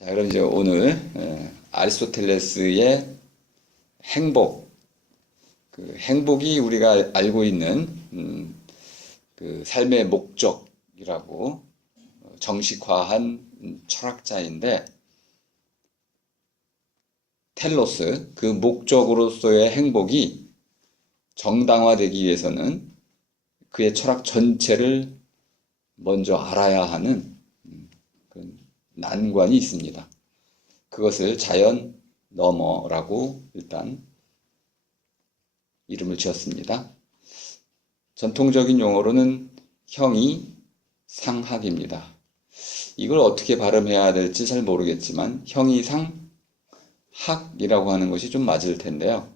자, 그럼 이제 오늘 아리스토텔레스의 행복, 그 행복이 우리가 알고 있는 그 삶의 목적이라고 정식화한 철학자인데, 텔로스, 그 목적으로서의 행복이 정당화되기 위해서는 그의 철학 전체를 먼저 알아야 하는 그 난관이 있습니다. 그것을 자연 너머라고 일단 이름을 지었습니다. 전통적인 용어로는 형이 상학입니다. 이걸 어떻게 발음해야 될지 잘 모르겠지만 형이 상학이라고 하는 것이 좀 맞을 텐데요.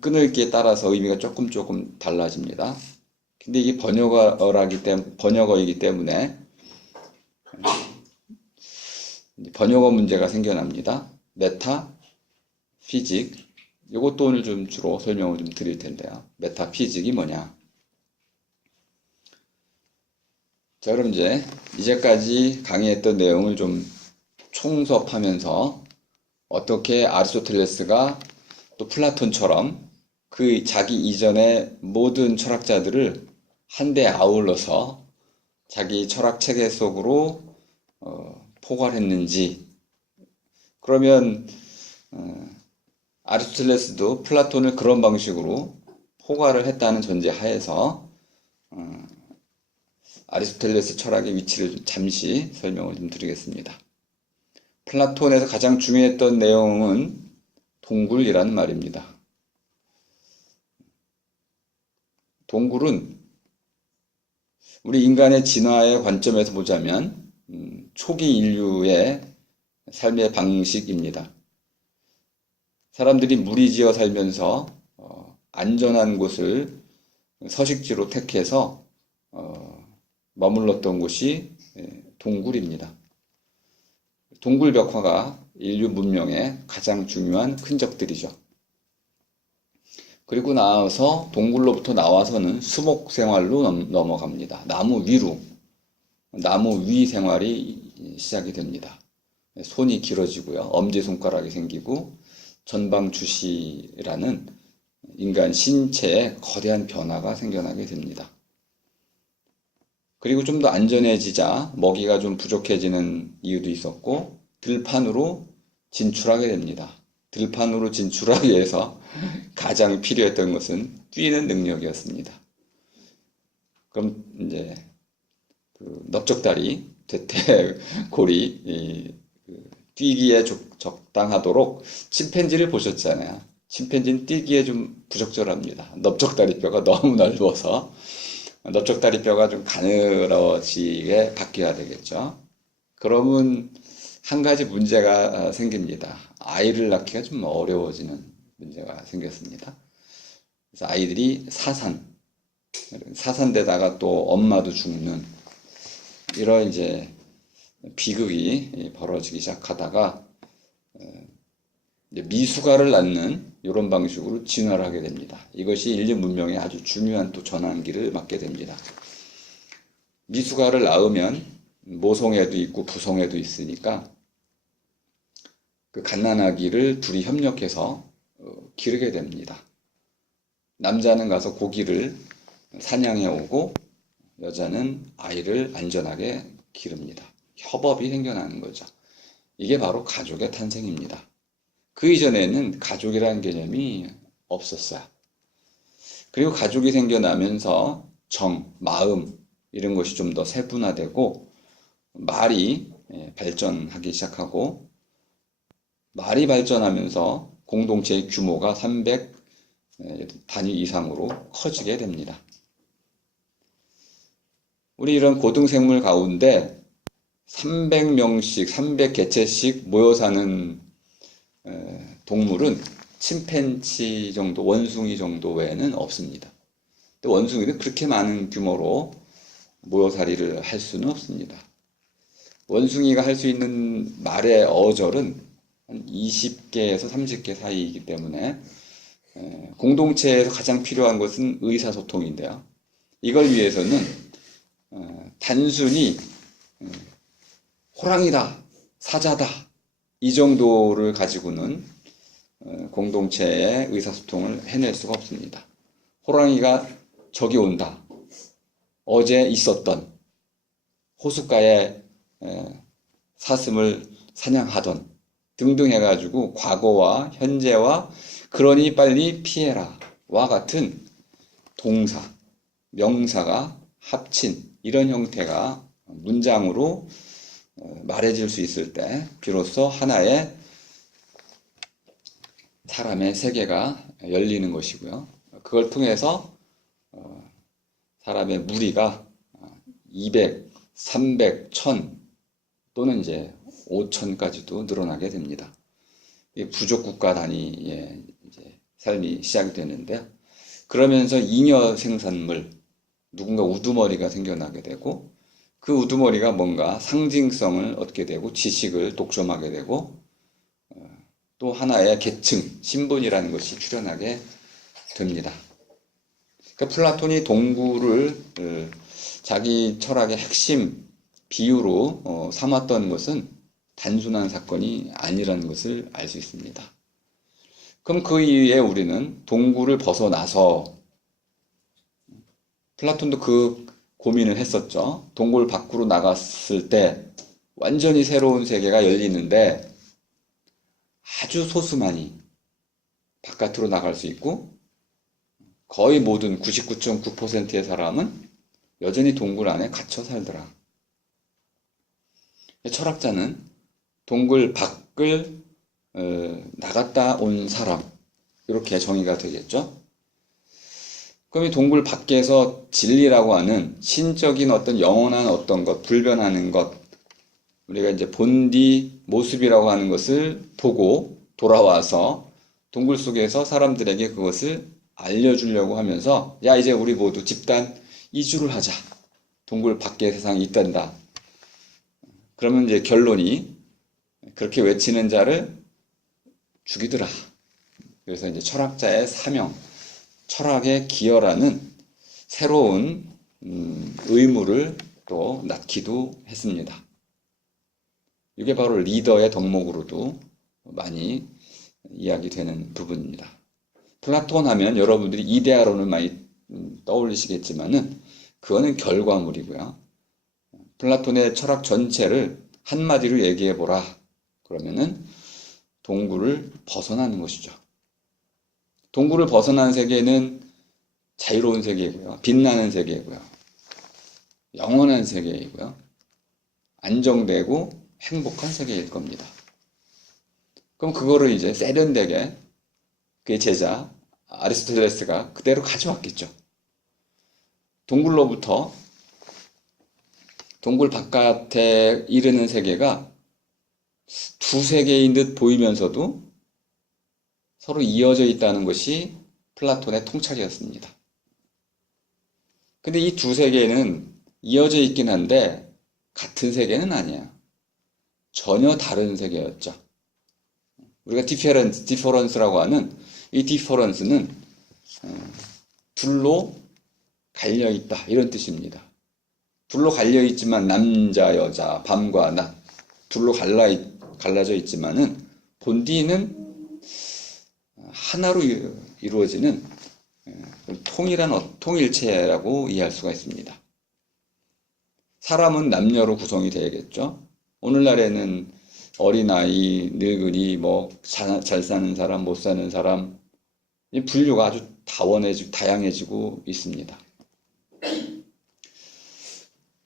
끊을기에 따라서 의미가 조금 달라집니다. 근데 이게 번역어이기 때문에 번역어 문제가 생겨납니다. 메타, 피직. 이것도 오늘 좀 주로 설명을 좀 드릴 텐데요. 메타 피직이 뭐냐? 자, 그럼 이제까지 강의했던 내용을 좀 총섭하면서 어떻게 아리스토텔레스가 또 플라톤처럼 그 자기 이전의 모든 철학자들을 한데 아울러서 자기 철학 체계 속으로 포괄했는지, 그러면 아리스토텔레스도 플라톤을 그런 방식으로 포괄을 했다는 전제 하에서 아리스토텔레스 철학의 위치를 잠시 설명을 좀 드리겠습니다. 플라톤에서 가장 중요했던 내용은 동굴이라는 말입니다. 동굴은 우리 인간의 진화의 관점에서 보자면 초기 인류의 삶의 방식입니다. 사람들이 무리지어 살면서 안전한 곳을 서식지로 택해서 머물렀던 곳이 동굴입니다. 동굴 벽화가 인류 문명의 가장 중요한 흔적들이죠. 그리고 나와서 동굴로부터 나와서는 수목 생활로 넘어갑니다. 나무 위 생활이 시작이 됩니다. 손이 길어지고요. 엄지손가락이 생기고 전방주시라는 인간 신체에 거대한 변화가 생겨나게 됩니다. 그리고 좀 더 안전해지자 먹이가 좀 부족해지는 이유도 있었고 들판으로 진출하게 됩니다. 들판으로 진출하기 위해서 가장 필요했던 것은 뛰는 능력이었습니다. 그럼 이제 그 넓적다리, 대퇴골이 뛰기에 적당하도록 침팬지를 보셨잖아요. 침팬지는 뛰기에 좀 부적절합니다. 넓적다리뼈가 너무 넓어서 넓적다리뼈가 좀 가늘어지게 바뀌어야 되겠죠. 그러면 한 가지 문제가 생깁니다. 아이를 낳기가 좀 어려워지는 문제가 생겼습니다. 그래서 아이들이 사산되다가 또 엄마도 죽는 이런 비극이 벌어지기 시작하다가 미숙아를 낳는 이런 방식으로 진화를 하게 됩니다. 이것이 인류 문명의 아주 중요한 또 전환기를 맞게 됩니다. 미숙아를 낳으면 모성애도 있고 부성애도 있으니까 그 갓난아기를 둘이 협력해서 기르게 됩니다. 남자는 가서 고기를 사냥해 오고 여자는 아이를 안전하게 기릅니다. 협업이 생겨나는 거죠. 이게 바로 가족의 탄생입니다. 그 이전에는 가족이라는 개념이 없었어요. 그리고 가족이 생겨나면서 마음 이런 것이 좀 더 세분화되고 말이 발전하기 시작하고 말이 발전하면서 공동체의 규모가 300 단위 이상으로 커지게 됩니다. 우리 이런 고등생물 가운데 300명씩, 300개체씩 모여 사는 동물은 침팬지 정도, 원숭이 정도 외에는 없습니다. 또 원숭이는 그렇게 많은 규모로 모여살이를 할 수는 없습니다. 원숭이가 할 수 있는 말의 어절은 한 20개에서 30개 사이이기 때문에 공동체에서 가장 필요한 것은 의사소통인데요. 이걸 위해서는 단순히 호랑이다, 사자다, 이 정도를 가지고는 공동체의 의사소통을 해낼 수가 없습니다. 호랑이가 저기 온다, 어제 있었던 호숫가에 사슴을 사냥하던 등등 해가지고 과거와 현재와 그러니 빨리 피해라 와 같은 동사, 명사가 합친 이런 형태가 문장으로 말해질 수 있을 때 비로소 하나의 사람의 세계가 열리는 것이고요. 그걸 통해서 사람의 무리가 200, 300, 1000 또는 이제 5000까지도 늘어나게 됩니다. 부족 국가 단위의 이제 삶이 시작이 되는데요. 그러면서 잉여 생산물, 누군가 우두머리가 생겨나게 되고 그 우두머리가 뭔가 상징성을 얻게 되고 지식을 독점하게 되고 또 하나의 계층, 신분이라는 것이 출현하게 됩니다. 그러니까 플라톤이 동굴을 자기 철학의 핵심 비유로 삼았던 것은 단순한 사건이 아니라는 것을 알 수 있습니다. 그럼 그 이후에 우리는 동굴을 벗어나서 플라톤도 그 고민을 했었죠. 동굴 밖으로 나갔을 때 완전히 새로운 세계가 열리는데 아주 소수만이 바깥으로 나갈 수 있고 거의 모든 99.9%의 사람은 여전히 동굴 안에 갇혀 살더라. 철학자는 동굴 밖을 나갔다 온 사람 이렇게 정의가 되겠죠. 그럼 이 동굴 밖에서 진리라고 하는 신적인 어떤 영원한 어떤 것, 불변하는 것, 우리가 이제 본디 모습이라고 하는 것을 보고 돌아와서 동굴 속에서 사람들에게 그것을 알려주려고 하면서 야 이제 우리 모두 집단 이주를 하자. 동굴 밖에 세상이 있단다. 그러면 이제 결론이 그렇게 외치는 자를 죽이더라. 그래서 이제 철학자의 사명, 철학의 기여라는 새로운 의무를 또 낳기도 했습니다. 이게 바로 리더의 덕목으로도 많이 이야기되는 부분입니다. 플라톤 하면 여러분들이 이데아론을 많이 떠올리시겠지만은 그거는 결과물이고요. 플라톤의 철학 전체를 한마디로 얘기해 보라. 그러면은 동굴을 벗어나는 것이죠. 동굴을 벗어난 세계는 자유로운 세계이고요. 빛나는 세계이고요. 영원한 세계이고요. 안정되고 행복한 세계일 겁니다. 그럼 그거를 이제 세련되게 그의 제자 아리스토텔레스가 그대로 가져왔겠죠. 동굴로부터 동굴 바깥에 이르는 세계가 두 세계인 듯 보이면서도 서로 이어져 있다는 것이 플라톤의 통찰이었습니다. 근데 이 두 세계는 이어져 있긴 한데 같은 세계는 아니에요. 전혀 다른 세계였죠. 우리가 디퍼런스라고 하는 이 디퍼런스는 둘로 갈려있다 이런 뜻입니다. 둘로 갈려있지만 남자, 여자, 밤과 낮 둘로 갈라져 있지만은 본디는 하나로 이루어지는 통일한 통일체라고 이해할 수가 있습니다. 사람은 남녀로 구성이 되겠죠. 오늘날에는 어린아이, 늙은이, 잘 사는 사람, 못 사는 사람, 이 분류가 아주 다양해지고 있습니다.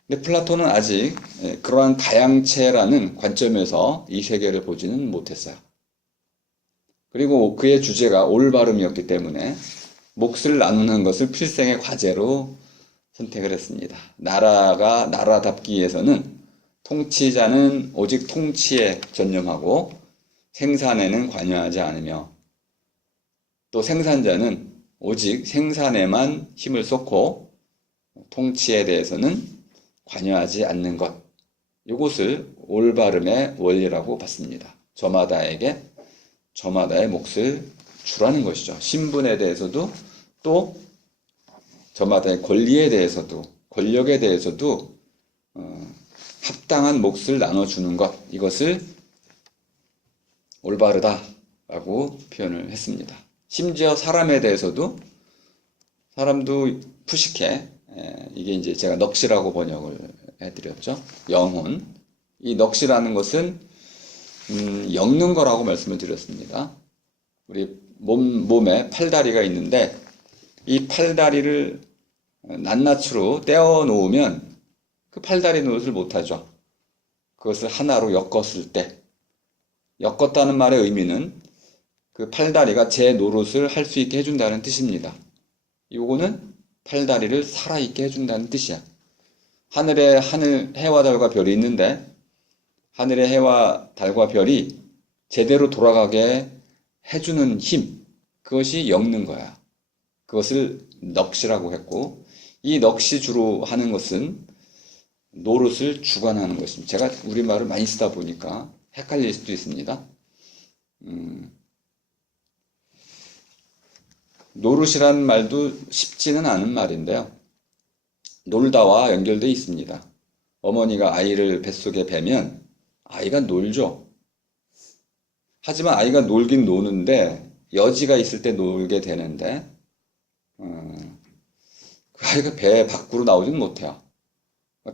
근데 플라톤은 아직 그러한 다양체라는 관점에서 이 세계를 보지는 못했어요. 그리고 그의 주제가 올바름이었기 때문에 몫을 나누는 것을 필생의 과제로 선택을 했습니다. 나라가 나라답기 위해서는 통치자는 오직 통치에 전념하고 생산에는 관여하지 않으며 또 생산자는 오직 생산에만 힘을 쏟고 통치에 대해서는 관여하지 않는 것. 이것을 올바름의 원리라고 봤습니다. 저마다에게 저마다의 몫을 주라는 것이죠. 신분에 대해서도 또 저마다의 권리에 대해서도 권력에 대해서도 합당한 몫을 나눠주는 것, 이것을 올바르다라고 표현을 했습니다. 심지어 사람에 대해서도 사람도 푸시케, 이게 이제 제가 넋이라고 번역을 해드렸죠. 영혼. 이 넋이라는 것은 엮는 거라고 말씀을 드렸습니다. 우리 몸에 팔다리가 있는데 이 팔다리를 낱낱이로 떼어 놓으면 그 팔다리 노릇을 못하죠. 그것을 하나로 엮었을 때, 엮었다는 말의 의미는 그 팔다리가 제 노릇을 할 수 있게 해준다는 뜻입니다. 요거는 팔다리를 살아있게 해준다는 뜻이야. 하늘에 해와 달과 별이 있는데 하늘의 해와 달과 별이 제대로 돌아가게 해주는 힘, 그것이 엮는 거야. 그것을 넋이라고 했고, 이 넋이 주로 하는 것은 노릇을 주관하는 것입니다. 제가 우리말을 많이 쓰다 보니까 헷갈릴 수도 있습니다. 노릇이라는 말도 쉽지는 않은 말인데요. 놀다와 연결되어 있습니다. 어머니가 아이를 뱃속에 베면 아이가 놀죠. 하지만 아이가 놀긴 노는데 여지가 있을 때 놀게 되는데 그 아이가 배 밖으로 나오지는 못해요.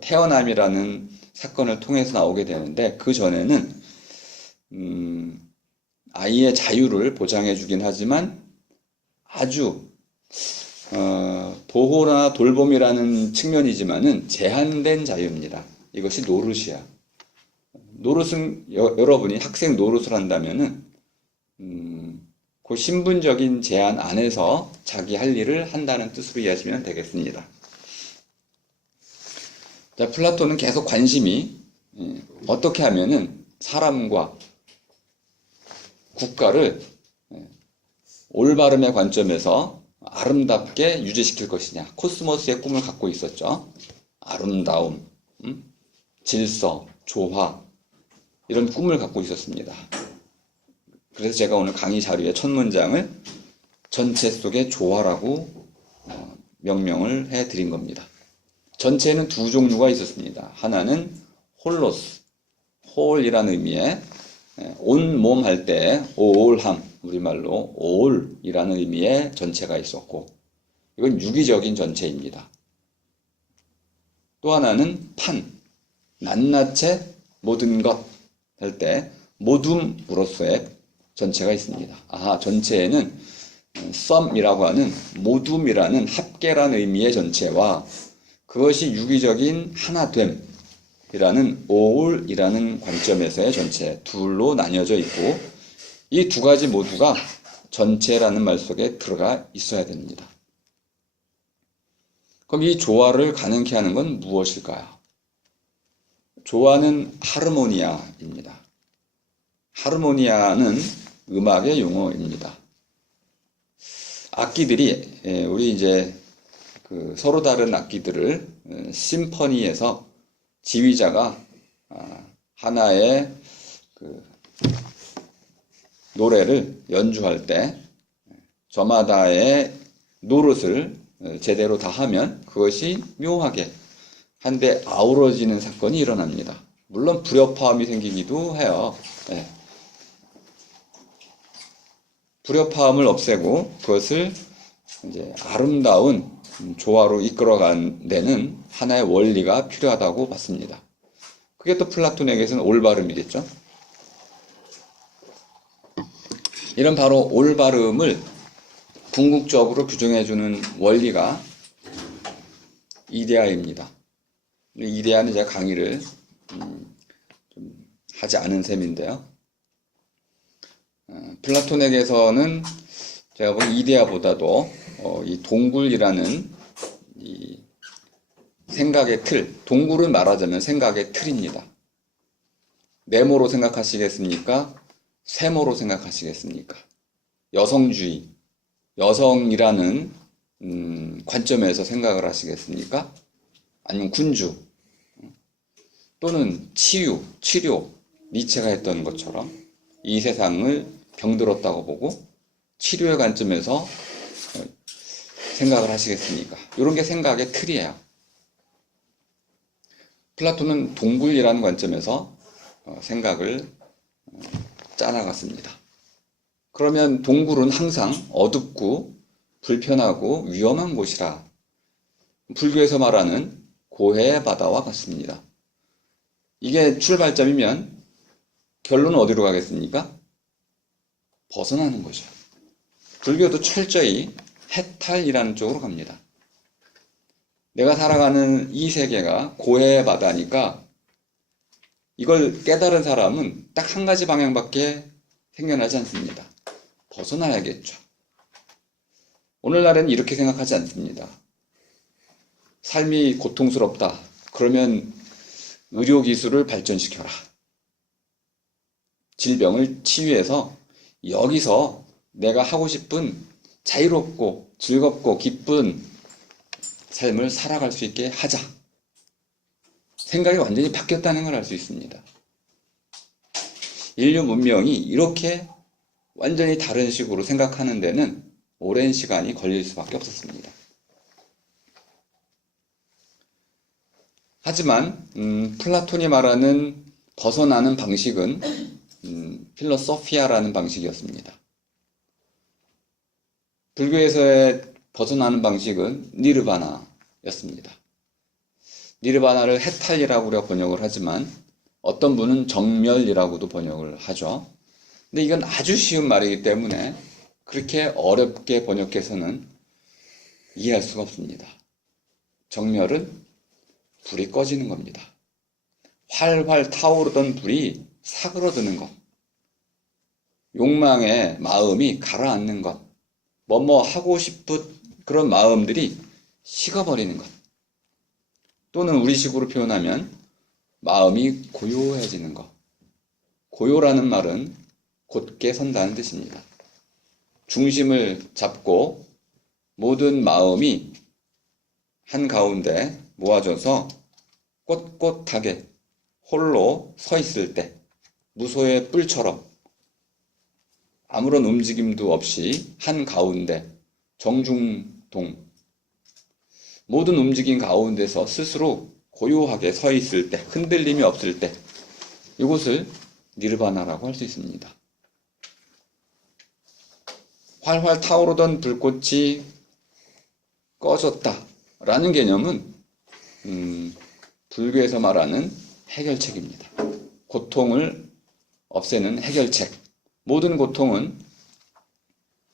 태어남이라는 사건을 통해서 나오게 되는데 그 전에는 아이의 자유를 보장해 주긴 하지만 아주 보호나 돌봄이라는 측면이지만은 제한된 자유입니다. 이것이 노릇이야. 노릇은 여러분이 학생 노릇을 한다면은 그 신분적인 제한 안에서 자기 할 일을 한다는 뜻으로 이해하시면 되겠습니다. 자, 플라톤은 계속 관심이 어떻게 하면은 사람과 국가를 올바름의 관점에서 아름답게 유지시킬 것이냐. 코스모스의 꿈을 갖고 있었죠. 아름다움, 질서, 조화, 이런 꿈을 갖고 있었습니다. 그래서 제가 오늘 강의 자료의 첫 문장을 전체 속의 조화라고 명명을 해드린 겁니다. 전체에는 두 종류가 있었습니다. 하나는 홀로스, 홀이라는 의미의 온몸 할 때 올함, 우리말로 올이라는 의미의 전체가 있었고, 이건 유기적인 전체입니다. 또 하나는 판, 낱낱의 모든 것 할 때 모둠으로서의 전체가 있습니다. 전체에는 썸이라고 하는 모둠이라는 합계라는 의미의 전체와 그것이 유기적인 하나됨이라는 올이라는 관점에서의 전체 둘로 나뉘어져 있고, 이 두 가지 모두가 전체라는 말 속에 들어가 있어야 됩니다. 그럼 이 조화를 가능케 하는 건 무엇일까요? 조화는 하르모니아입니다. 하르모니아는 음악의 용어입니다. 악기들이 우리 이제 서로 다른 악기들을 심퍼니에서 지휘자가 하나의 노래를 연주할 때 저마다의 노릇을 제대로 다 하면 그것이 묘하게 한데 아우러지는 사건이 일어납니다. 물론 불협화음이 생기기도 해요. 불협화음을 없애고 그것을 이제 아름다운 조화로 이끌어가는 데는 하나의 원리가 필요하다고 봤습니다. 그게 또 플라톤에게서는 올바름이겠죠. 이런 바로 올바름을 궁극적으로 규정해주는 원리가 이데아입니다. 이데아는 제가 강의를 좀 하지 않은 셈인데요. 플라톤에게서는 제가 본 이데아보다도 이 동굴이라는 이 생각의 틀, 동굴은 말하자면 생각의 틀입니다. 네모로 생각하시겠습니까? 세모로 생각하시겠습니까? 여성주의, 여성이라는 관점에서 생각을 하시겠습니까? 아니면 군주, 또는 치유, 치료, 니체가 했던 것처럼 이 세상을 병들었다고 보고 치료의 관점에서 생각을 하시겠습니까? 이런 게 생각의 틀이에요. 플라톤은 동굴이라는 관점에서 생각을 짜나갔습니다. 그러면 동굴은 항상 어둡고 불편하고 위험한 곳이라 불교에서 말하는 고해의 바다와 같습니다. 이게 출발점이면 결론은 어디로 가겠습니까? 벗어나는 거죠. 불교도 철저히 해탈이라는 쪽으로 갑니다. 내가 살아가는 이 세계가 고해의 바다니까 이걸 깨달은 사람은 딱 한 가지 방향밖에 생겨나지 않습니다. 벗어나야겠죠. 오늘날에는 이렇게 생각하지 않습니다. 삶이 고통스럽다. 그러면 의료기술을 발전시켜라. 질병을 치유해서 여기서 내가 하고 싶은 자유롭고 즐겁고 기쁜 삶을 살아갈 수 있게 하자. 생각이 완전히 바뀌었다는 걸 알 수 있습니다. 인류 문명이 이렇게 완전히 다른 식으로 생각하는 데는 오랜 시간이 걸릴 수밖에 없었습니다. 하지만 플라톤이 말하는 벗어나는 방식은 필로소피아라는 방식이었습니다. 불교에서의 벗어나는 방식은 니르바나였습니다. 니르바나를 해탈이라고 우리가 번역을 하지만 어떤 분은 정멸이라고도 번역을 하죠. 근데 이건 아주 쉬운 말이기 때문에 그렇게 어렵게 번역해서는 이해할 수가 없습니다. 정멸은 불이 꺼지는 겁니다. 활활 타오르던 불이 사그러드는 것. 욕망의 마음이 가라앉는 것. 뭐뭐 하고 싶은 그런 마음들이 식어버리는 것. 또는 우리식으로 표현하면 마음이 고요해지는 것. 고요라는 말은 곧게 선다는 뜻입니다. 중심을 잡고 모든 마음이 한가운데 모아져서 꼿꼿하게 홀로 서 있을 때 무소의 뿔처럼 아무런 움직임도 없이 한가운데 정중동 모든 움직임 가운데서 스스로 고요하게 서 있을 때 흔들림이 없을 때 이것을 니르바나라고 할 수 있습니다. 활활 타오르던 불꽃이 꺼졌다라는 개념은 불교에서 말하는 해결책입니다. 고통을 없애는 해결책. 모든 고통은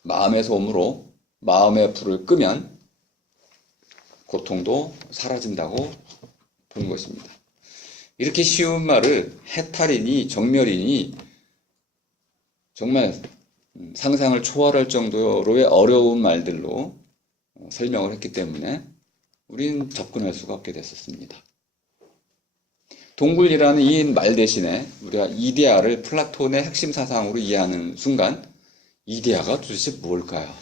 마음에서 오므로 마음의 불을 끄면 고통도 사라진다고 보는 것입니다. 이렇게 쉬운 말을 해탈이니 정멸이니 정말 상상을 초월할 정도로의 어려운 말들로 설명을 했기 때문에 우리는 접근할 수가 없게 됐었습니다. 동굴이라는 이 말 대신에 우리가 이데아를 플라톤의 핵심 사상으로 이해하는 순간 이데아가 도대체 뭘까요?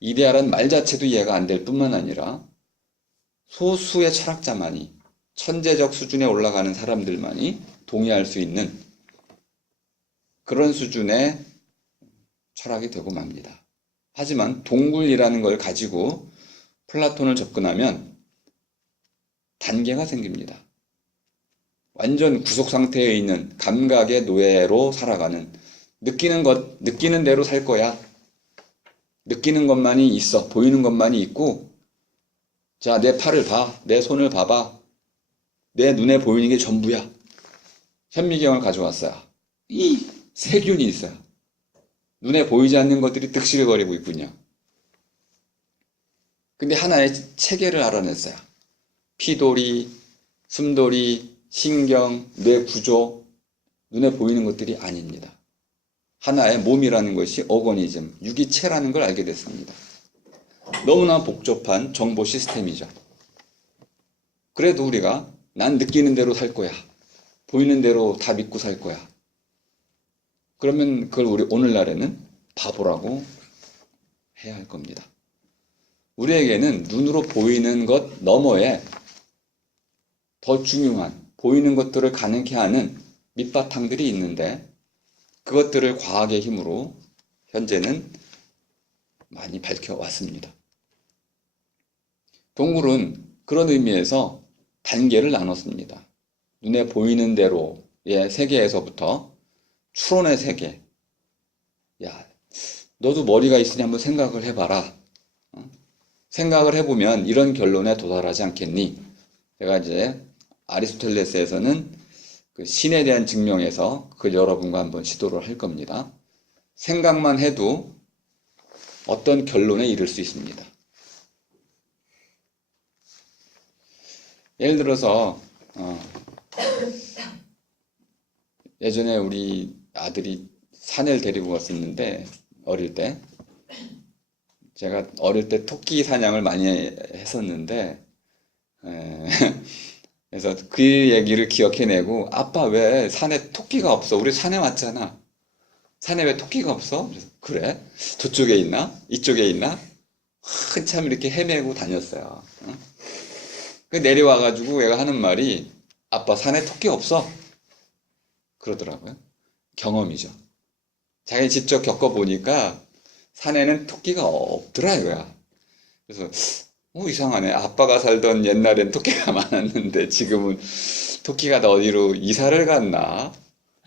이데아란 말 자체도 이해가 안 될 뿐만 아니라 소수의 철학자만이 천재적 수준에 올라가는 사람들만이 동의할 수 있는 그런 수준의 철학이 되고 맙니다. 하지만 동굴이라는 걸 가지고 플라톤을 접근하면 단계가 생깁니다. 완전 구속 상태에 있는 감각의 노예로 살아가는 느끼는 대로 살 거야. 느끼는 것만이 있어. 보이는 것만이 있고 자, 내 팔을 봐. 내 손을 봐봐. 내 눈에 보이는 게 전부야. 현미경을 가져왔어요. 이 세균이 있어요. 눈에 보이지 않는 것들이 득실거리고 있군요. 근데 하나의 체계를 알아냈어요. 피돌이, 숨돌이, 신경, 뇌 구조, 눈에 보이는 것들이 아닙니다. 하나의 몸이라는 것이 오거니즘, 유기체라는 걸 알게 됐습니다. 너무나 복잡한 정보 시스템이죠. 그래도 우리가 난 느끼는 대로 살 거야. 보이는 대로 다 믿고 살 거야. 그러면 그걸 우리 오늘날에는 바보라고 해야 할 겁니다. 우리에게는 눈으로 보이는 것 너머에 더 중요한 보이는 것들을 가능케 하는 밑바탕들이 있는데 그것들을 과학의 힘으로 현재는 많이 밝혀왔습니다. 동굴은 그런 의미에서 단계를 나눴습니다. 눈에 보이는 대로의 세계에서부터 추론의 세계. 야, 너도 머리가 있으니 한번 생각을 해봐라. 생각을 해보면 이런 결론에 도달하지 않겠니? 제가 이제 아리스토텔레스에서는 그 신에 대한 증명에서 그걸 여러분과 한번 시도를 할 겁니다. 생각만 해도 어떤 결론에 이를 수 있습니다. 예를 들어서 예전에 우리 아들이 산을 데리고 갔었는데 어릴 때 제가 어릴 때 토끼 사냥을 많이 했었는데 그래서 그 얘기를 기억해내고 아빠 왜 산에 토끼가 없어? 우리 산에 왔잖아. 산에 왜 토끼가 없어? 그래서 그래? 저쪽에 있나? 이쪽에 있나? 한참 이렇게 헤매고 다녔어요. 그 내려와가지고 얘가 하는 말이 아빠 산에 토끼 없어? 그러더라고요. 경험이죠. 자기 직접 겪어보니까 산에는 토끼가 없더라 이거야. 그래서 이상하네. 아빠가 살던 옛날엔 토끼가 많았는데 지금은 토끼가 다 어디로 이사를 갔나?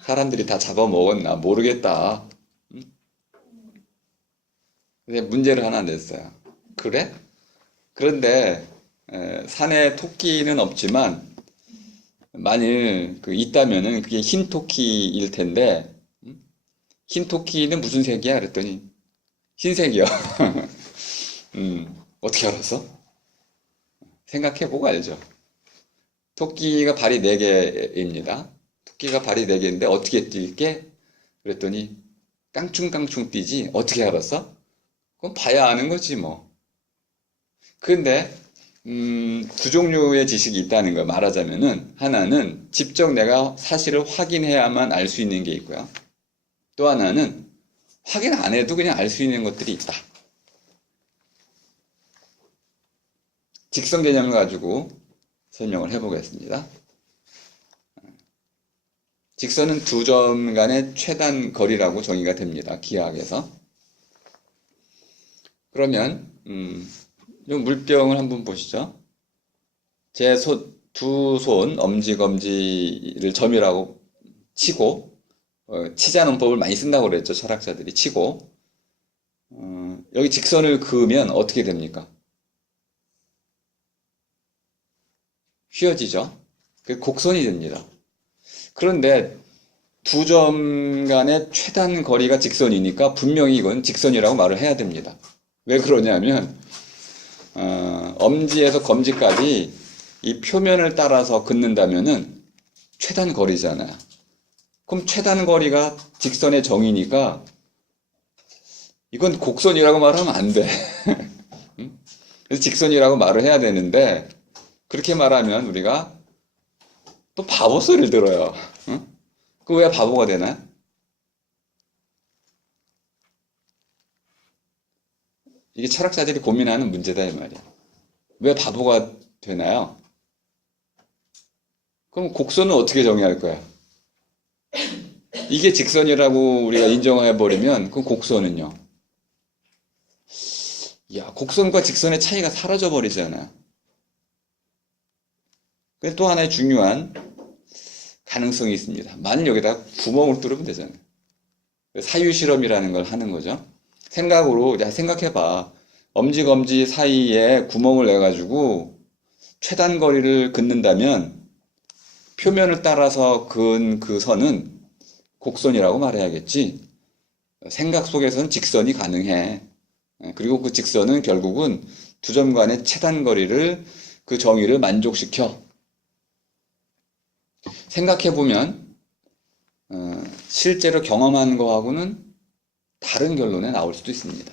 사람들이 다 잡아먹었나? 모르겠다. 근데 문제를 하나 냈어요. 그래? 그런데 산에 토끼는 없지만 만일 있다면은 그게 흰 토끼일 텐데 흰 토끼는 무슨 색이야? 그랬더니 흰색이요. 어떻게 알았어? 생각해보고 알죠. 토끼가 발이 4개입니다. 토끼가 발이 4개인데 어떻게 뛸게? 그랬더니 깡충깡충 뛰지. 어떻게 알았어? 그건 봐야 아는 거지 뭐. 근데 두 종류의 지식이 있다는 걸 말하자면은 하나는 직접 내가 사실을 확인해야만 알 수 있는 게 있고요. 또 하나는 확인 안 해도 그냥 알 수 있는 것들이 있다. 직선 개념을 가지고 설명을 해보겠습니다. 직선은 두 점 간의 최단 거리라고 정의가 됩니다. 기하학에서. 그러면 이 물병을 한번 보시죠. 제 두 손, 엄지, 검지를 점이라고 치고 치자는 법을 많이 쓴다고 그랬죠. 철학자들이 치고 여기 직선을 그으면 어떻게 됩니까? 휘어지죠. 그 곡선이 됩니다. 그런데 두 점 간의 최단 거리가 직선이니까 분명히 이건 직선이라고 말을 해야 됩니다. 왜 그러냐면 엄지에서 검지까지 이 표면을 따라서 긋는다면은 최단 거리잖아요. 그럼 최단 거리가 직선의 정의니까 이건 곡선이라고 말하면 안 돼. 그래서 직선이라고 말을 해야 되는데 그렇게 말하면 우리가 또 바보 소리를 들어요. 그 왜 바보가 되나요? 이게 철학자들이 고민하는 문제다 이 말이야. 왜 바보가 되나요? 그럼 곡선은 어떻게 정의할 거야? 이게 직선이라고 우리가 인정해버리면 그럼 곡선은요? 야, 곡선과 직선의 차이가 사라져 버리잖아. 그래서 또 하나의 중요한 가능성이 있습니다. 만일 여기다 구멍을 뚫으면 되잖아요. 사유실험이라는 걸 하는 거죠. 생각으로, 야, 생각해봐. 엄지검지 사이에 구멍을 내가지고 최단 거리를 긋는다면 표면을 따라서 그은 그 선은 곡선이라고 말해야겠지. 생각 속에서는 직선이 가능해. 그리고 그 직선은 결국은 두 점 간의 최단 거리를 그 정의를 만족시켜. 생각해보면 실제로 경험한 거하고는 다른 결론에 나올 수도 있습니다.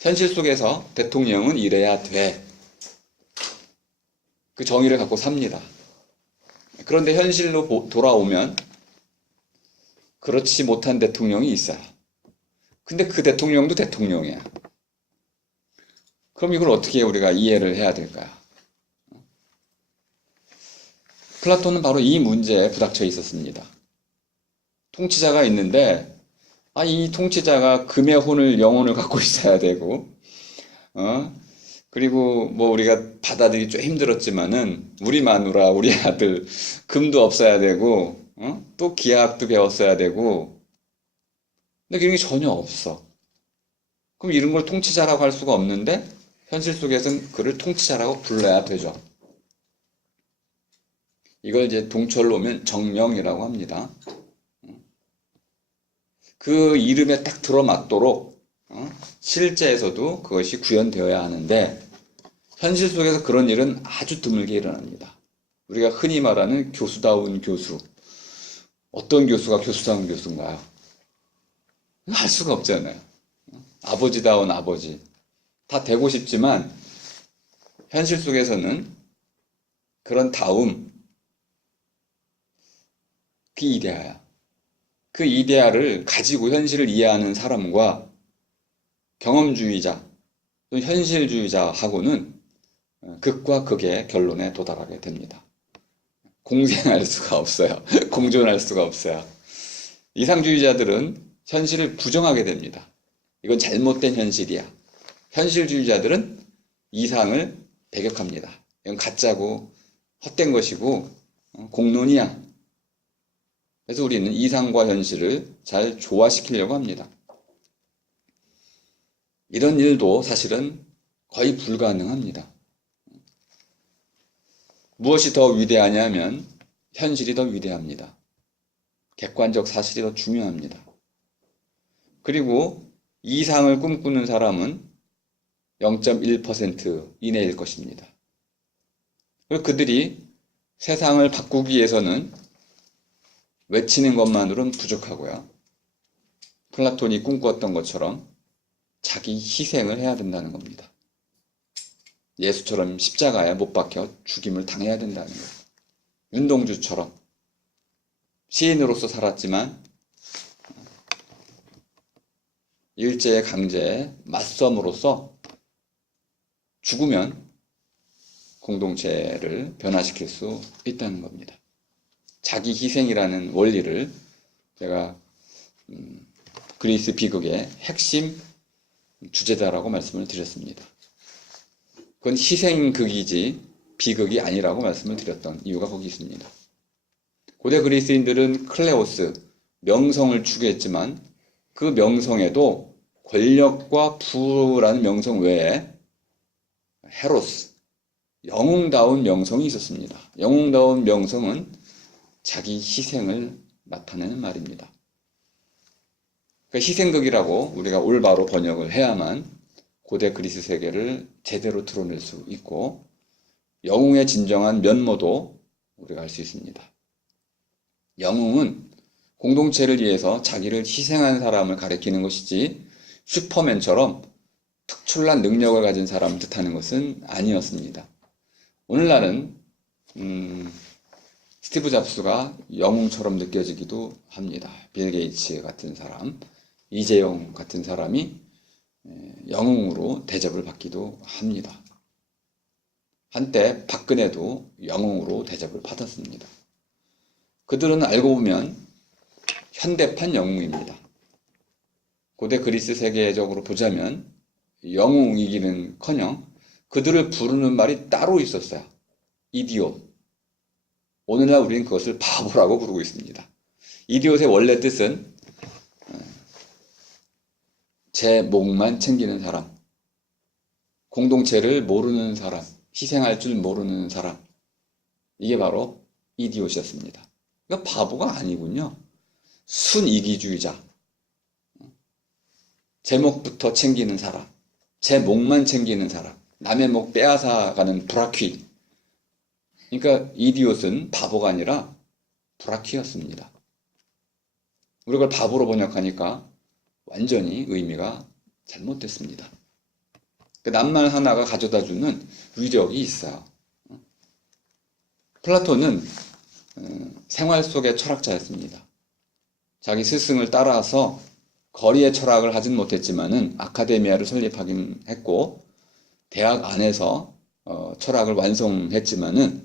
현실 속에서 대통령은 이래야 돼. 그 정의를 갖고 삽니다. 그런데 현실로 돌아오면 그렇지 못한 대통령이 있어요. 근데 그 대통령도 대통령이야. 그럼 이걸 어떻게 우리가 이해를 해야 될까요? 플라톤은 바로 이 문제에 부닥쳐 있었습니다. 통치자가 있는데 이 통치자가 금의 혼을 영혼을 갖고 있어야 되고 그리고 뭐 우리가 받아들이기 좀 힘들었지만은 우리 마누라, 우리 아들 금도 없어야 되고 또 기하학도 배웠어야 되고 근데 그런 게 전혀 없어. 그럼 이런 걸 통치자라고 할 수가 없는데 현실 속에서는 그를 통치자라고 불러야 되죠. 이걸 이제 동철로 오면 정령이라고 합니다. 그 이름에 딱 들어맞도록 실제에서도 그것이 구현되어야 하는데 현실 속에서 그런 일은 아주 드물게 일어납니다. 우리가 흔히 말하는 교수다운 교수. 어떤 교수가 교수다운 교수인가요? 할 수가 없잖아요. 아버지다운 아버지. 다 되고 싶지만 현실 속에서는 그런 다움, 그 이데아야. 그 이데아를 가지고 현실을 이해하는 사람과 경험주의자, 또 현실주의자하고는 극과 극의 결론에 도달하게 됩니다. 공생할 수가 없어요. 공존할 수가 없어요. 이상주의자들은 현실을 부정하게 됩니다. 이건 잘못된 현실이야. 현실주의자들은 이상을 배격합니다. 이건 가짜고 헛된 것이고 공론이야. 그래서 우리는 이상과 현실을 잘 조화시키려고 합니다. 이런 일도 사실은 거의 불가능합니다. 무엇이 더 위대하냐면 현실이 더 위대합니다. 객관적 사실이 더 중요합니다. 그리고 이상을 꿈꾸는 사람은 0.1% 이내일 것입니다. 그들이 세상을 바꾸기 위해서는 외치는 것만으로는 부족하고요. 플라톤이 꿈꾸었던 것처럼 자기 희생을 해야 된다는 겁니다. 예수처럼 십자가에 못 박혀 죽임을 당해야 된다는 거예요. 윤동주처럼 시인으로서 살았지만 일제의 강제에 맞섬으로써 죽으면 공동체를 변화시킬 수 있다는 겁니다. 자기 희생이라는 원리를 제가 그리스 비극의 핵심 주제다라고 말씀을 드렸습니다. 그건 희생극이지 비극이 아니라고 말씀을 드렸던 이유가 거기 있습니다. 고대 그리스인들은 클레오스, 명성을 추구했지만 그 명성에도 권력과 부라는 명성 외에 헤로스, 영웅다운 명성이 있었습니다. 영웅다운 명성은 자기 희생을 나타내는 말입니다. 그러니까 희생극이라고 우리가 올바로 번역을 해야만 고대 그리스 세계를 제대로 드러낼 수 있고 영웅의 진정한 면모도 우리가 알 수 있습니다. 영웅은 공동체를 위해서 자기를 희생한 사람을 가리키는 것이지 슈퍼맨처럼 특출난 능력을 가진 사람을 뜻하는 것은 아니었습니다. 오늘날은 스티브 잡스가 영웅처럼 느껴지기도 합니다. 빌 게이츠 같은 사람, 이재용 같은 사람이 영웅으로 대접을 받기도 합니다. 한때 박근혜도 영웅으로 대접을 받았습니다. 그들은 알고 보면 현대판 영웅입니다. 고대 그리스 세계적으로 보자면 영웅이기는커녕 그들을 부르는 말이 따로 있었어요. 이디옷. 오늘날 우리는 그것을 바보라고 부르고 있습니다. 이디옷의 원래 뜻은 제 목만 챙기는 사람, 공동체를 모르는 사람, 희생할 줄 모르는 사람. 이게 바로 이디옷이었습니다. 그러니까 바보가 아니군요. 순이기주의자. 제 목부터 챙기는 사람, 제 목만 챙기는 사람, 남의 목 빼앗아가는 브라퀴. 그러니까 이디옷은 바보가 아니라 브라퀴였습니다. 우리가 그걸 바보로 번역하니까 완전히 의미가 잘못됐습니다. 그 낱말 하나가 가져다주는 위력이 있어요. 플라톤은 생활 속의 철학자였습니다. 자기 스승을 따라서 거리의 철학을 하진 못했지만은 아카데미아를 설립하긴 했고 대학 안에서 철학을 완성했지만은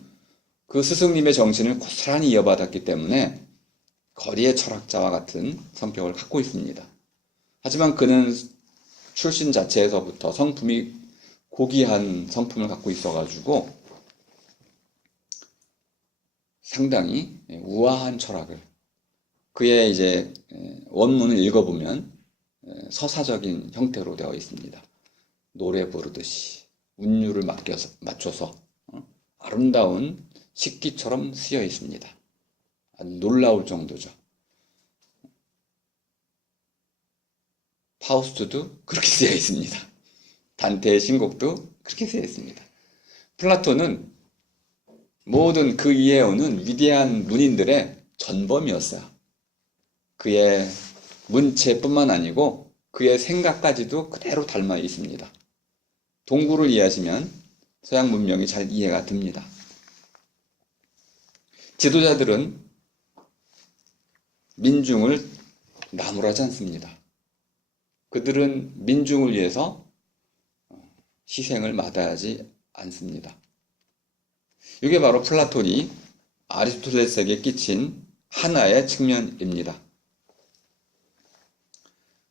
그 스승님의 정신을 고스란히 이어받았기 때문에 거리의 철학자와 같은 성격을 갖고 있습니다. 하지만 그는 출신 자체에서부터 성품이 고귀한 성품을 갖고 있어가지고 상당히 우아한 철학을, 그의 이제 원문을 읽어보면 서사적인 형태로 되어 있습니다. 노래 부르듯이 운율을 맞춰서 아름다운 식기처럼 쓰여 있습니다. 아주 놀라울 정도죠. 파우스트도 그렇게 쓰여 있습니다. 단테의 신곡도 그렇게 쓰여 있습니다. 플라톤은 모든 그 이해원은 위대한 문인들의 전범이었어요. 그의 문체뿐만 아니고 그의 생각까지도 그대로 닮아 있습니다. 동굴을 이해하시면 서양 문명이 잘 이해가 됩니다. 지도자들은 민중을 나무라지 않습니다. 그들은 민중을 위해서 희생을 마다하지 않습니다. 이게 바로 플라톤이 아리스토텔레스에게 끼친 하나의 측면입니다.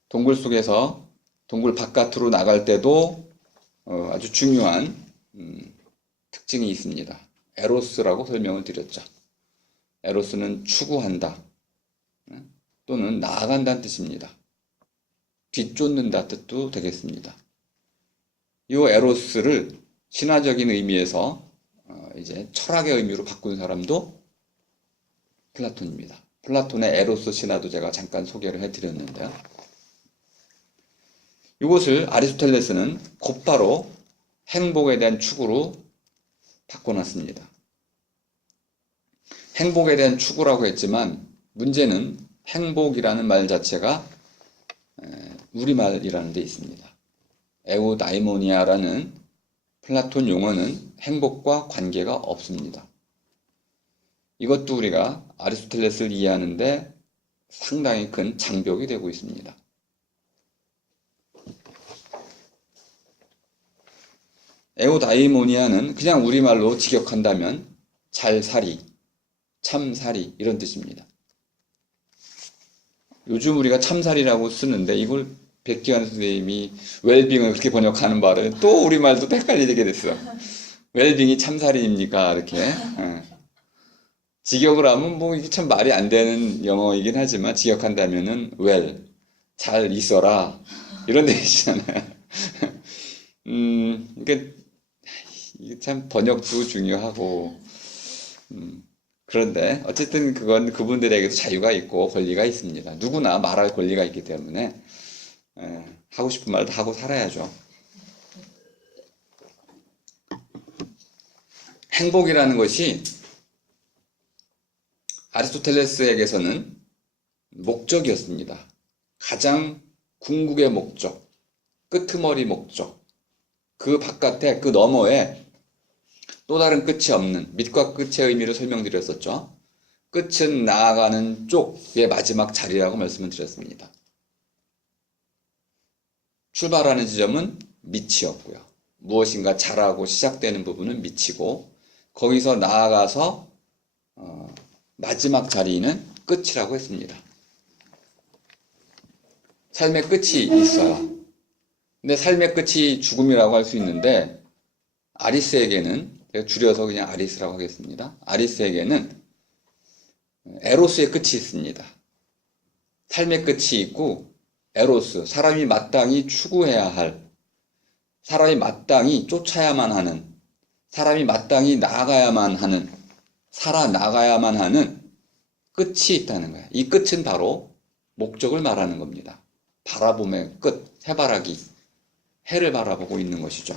동굴 속에서 동굴 바깥으로 나갈 때도 아주 중요한 특징이 있습니다. 에로스라고 설명을 드렸죠. 에로스는 추구한다 또는 나아간다는 뜻입니다. 뒤쫓는다 뜻도 되겠습니다. 이 에로스를 신화적인 의미에서 이제 철학의 의미로 바꾼 사람도 플라톤입니다. 플라톤의 에로스 신화도 제가 잠깐 소개를 해드렸는데요. 이것을 아리스토텔레스는 곧바로 행복에 대한 추구로 바꿔놨습니다. 행복에 대한 추구라고 했지만 문제는 행복이라는 말 자체가 우리말이라는 데 있습니다. 에우다이모니아라는 플라톤 용어는 행복과 관계가 없습니다. 이것도 우리가 아리스토텔레스를 이해하는데 상당히 큰 장벽이 되고 있습니다. 에우다이모니아는 그냥 우리말로 직역한다면 잘살이, 참살이 이런 뜻입니다. 요즘 우리가 참살이라고 쓰는데 이걸 백기환 선생님이 웰빙을 그렇게 번역하는 바를 또 우리말도 헷갈리게 됐어. 웰빙이 참살이입니까? 이렇게. 직역을 하면 뭐 이게 참 말이 안 되는 영어이긴 하지만 직역한다면은 잘 있어라 이런 뜻이잖아요. 이게 참 번역도 중요하고 그런데 어쨌든 그건 그분들에게도 자유가 있고 권리가 있습니다. 누구나 말할 권리가 있기 때문에 하고 싶은 말 다 하고 살아야죠. 행복이라는 것이 아리스토텔레스에게서는 목적이었습니다. 가장 궁극의 목적, 끄트머리 목적, 그 바깥에, 그 너머에 또 다른 끝이 없는 밑과 끝의 의미를 설명드렸었죠. 끝은 나아가는 쪽의 마지막 자리라고 말씀을 드렸습니다. 출발하는 지점은 밑이었고요. 무엇인가 잘하고 시작되는 부분은 밑이고 거기서 나아가서 마지막 자리는 끝이라고 했습니다. 삶의 끝이 있어요. 근데 삶의 끝이 죽음이라고 할 수 있는데 아리스에게는, 제가 줄여서 그냥 아리스라고 하겠습니다. 아리스에게는 에로스의 끝이 있습니다. 삶의 끝이 있고 에로스, 사람이 마땅히 추구해야 할, 사람이 마땅히 쫓아야만 하는, 사람이 마땅히 나아가야만 하는, 살아나가야만 하는 끝이 있다는 거예요. 이 끝은 바로 목적을 말하는 겁니다. 바라봄의 끝, 해바라기, 해를 바라보고 있는 것이죠.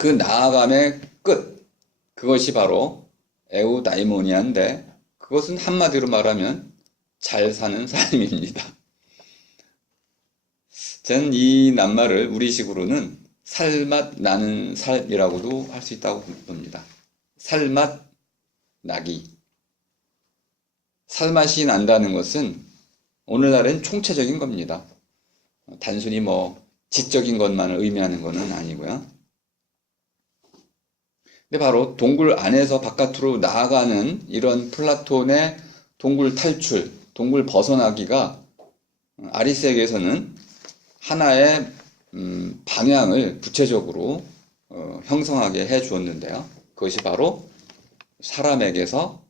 그 나아감의 끝, 그것이 바로 에우다이모니아인데 그것은 한마디로 말하면 잘 사는 삶입니다. 저는 이 낱말을 우리식으로는 살맛 나는 삶이라고도 할 수 있다고 봅니다. 살맛 나기. 살맛이 난다는 것은 오늘날엔 총체적인 겁니다. 단순히 뭐 지적인 것만을 의미하는 것은 아니고요. 근데 바로 동굴 안에서 바깥으로 나아가는 이런 플라톤의 동굴 탈출, 동굴 벗어나기가 아리스에게서는 하나의 방향을 구체적으로 형성하게 해 주었는데요. 그것이 바로 사람에게서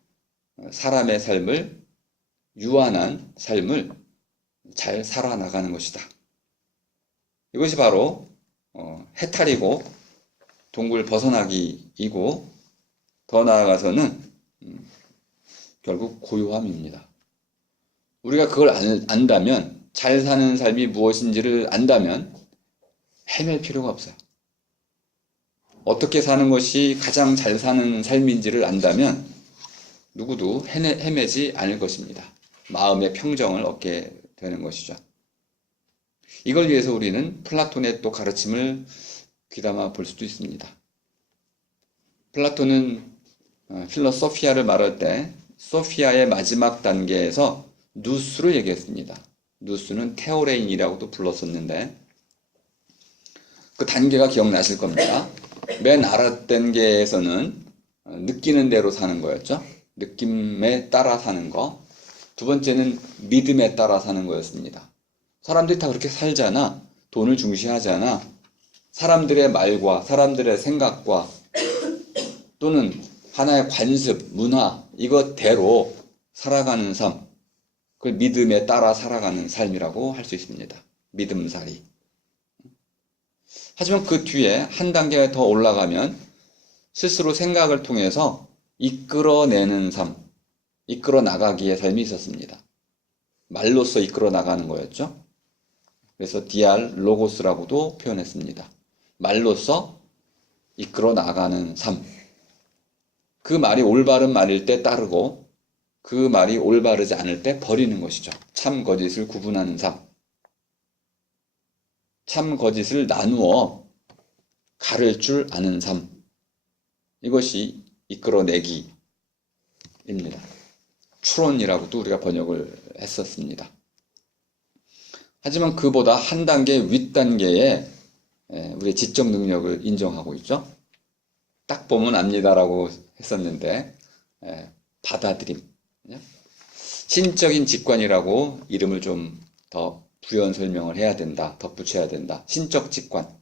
사람의 삶을 유한한 삶을 잘 살아나가는 것이다. 이것이 바로 해탈이고 동굴 벗어나기이고 더 나아가서는 결국 고요함입니다. 우리가 그걸 안다면 잘 사는 삶이 무엇인지를 안다면 헤맬 필요가 없어요. 어떻게 사는 것이 가장 잘 사는 삶인지를 안다면 누구도 헤매지 않을 것입니다. 마음의 평정을 얻게 되는 것이죠. 이걸 위해서 우리는 플라톤의 또 가르침을 귀담아 볼 수도 있습니다. 플라톤은 필로소피아를 말할 때 소피아의 마지막 단계에서 누스를 얘기했습니다. 누스는 테오레인이라고도 불렀었는데 그 단계가 기억나실 겁니다. 맨 아랫단계에서는 느끼는 대로 사는 거였죠. 느낌에 따라 사는 거. 두 번째는 믿음에 따라 사는 거였습니다. 사람들이 다 그렇게 살잖아. 돈을 중시하잖아. 사람들의 말과 사람들의 생각과 또는 하나의 관습, 문화 이것대로 살아가는 삶. 그걸 믿음에 따라 살아가는 삶이라고 할 수 있습니다. 믿음살이. 하지만 그 뒤에 한 단계 더 올라가면 스스로 생각을 통해서 이끌어내는 삶, 이끌어 나가기의 삶이 있었습니다. 말로써 이끌어 나가는 거였죠. 그래서 로고스라고도 표현했습니다. 말로써 이끌어 나가는 삶. 그 말이 올바른 말일 때 따르고 그 말이 올바르지 않을 때 버리는 것이죠. 참 거짓을 구분하는 삶. 참 거짓을 나누어 가를 줄 아는 삶. 이것이 이끌어내기입니다. 추론이라고도 우리가 번역을 했었습니다. 하지만 그보다 한 단계 윗단계에 우리의 지적 능력을 인정하고 있죠. 딱 보면 압니다라고 했었는데 받아들임. 신적인 직관이라고 이름을 좀 더 부연 설명을 해야 된다. 덧붙여야 된다. 신적 직관.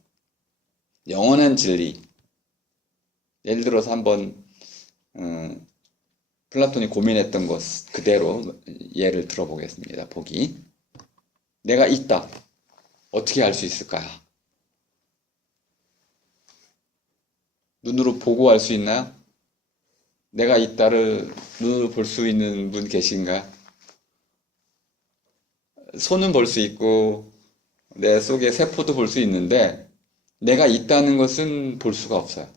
영원한 진리. 예를 들어서 한번 플라톤이 고민했던 것 그대로 예를 들어보겠습니다. 보기. 내가 있다. 어떻게 알 수 있을까요? 눈으로 보고 알 수 있나요? 내가 있다를 눈으로 볼 수 있는 분 계신가요? 손은 볼 수 있고 내 속의 세포도 볼 수 있는데 내가 있다는 것은 볼 수가 없어요.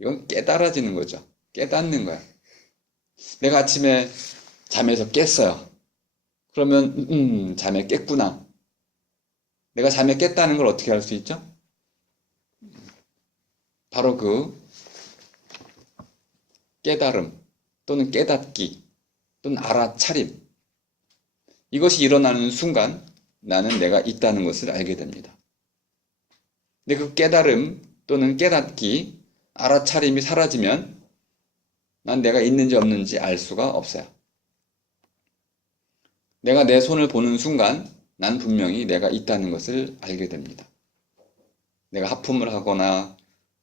이건 깨달아지는 거죠. 깨닫는 거야. 내가 아침에 잠에서 깼어요. 그러면 잠에 깼구나. 내가 잠에 깼다는 걸 어떻게 알 수 있죠? 바로 그 깨달음 또는 깨닫기 또는 알아차림 이것이 일어나는 순간 나는 내가 있다는 것을 알게 됩니다. 근데 그 깨달음 또는 깨닫기, 알아차림이 사라지면 난 내가 있는지 없는지 알 수가 없어요. 내가 내 손을 보는 순간 난 분명히 내가 있다는 것을 알게 됩니다. 내가 하품을 하거나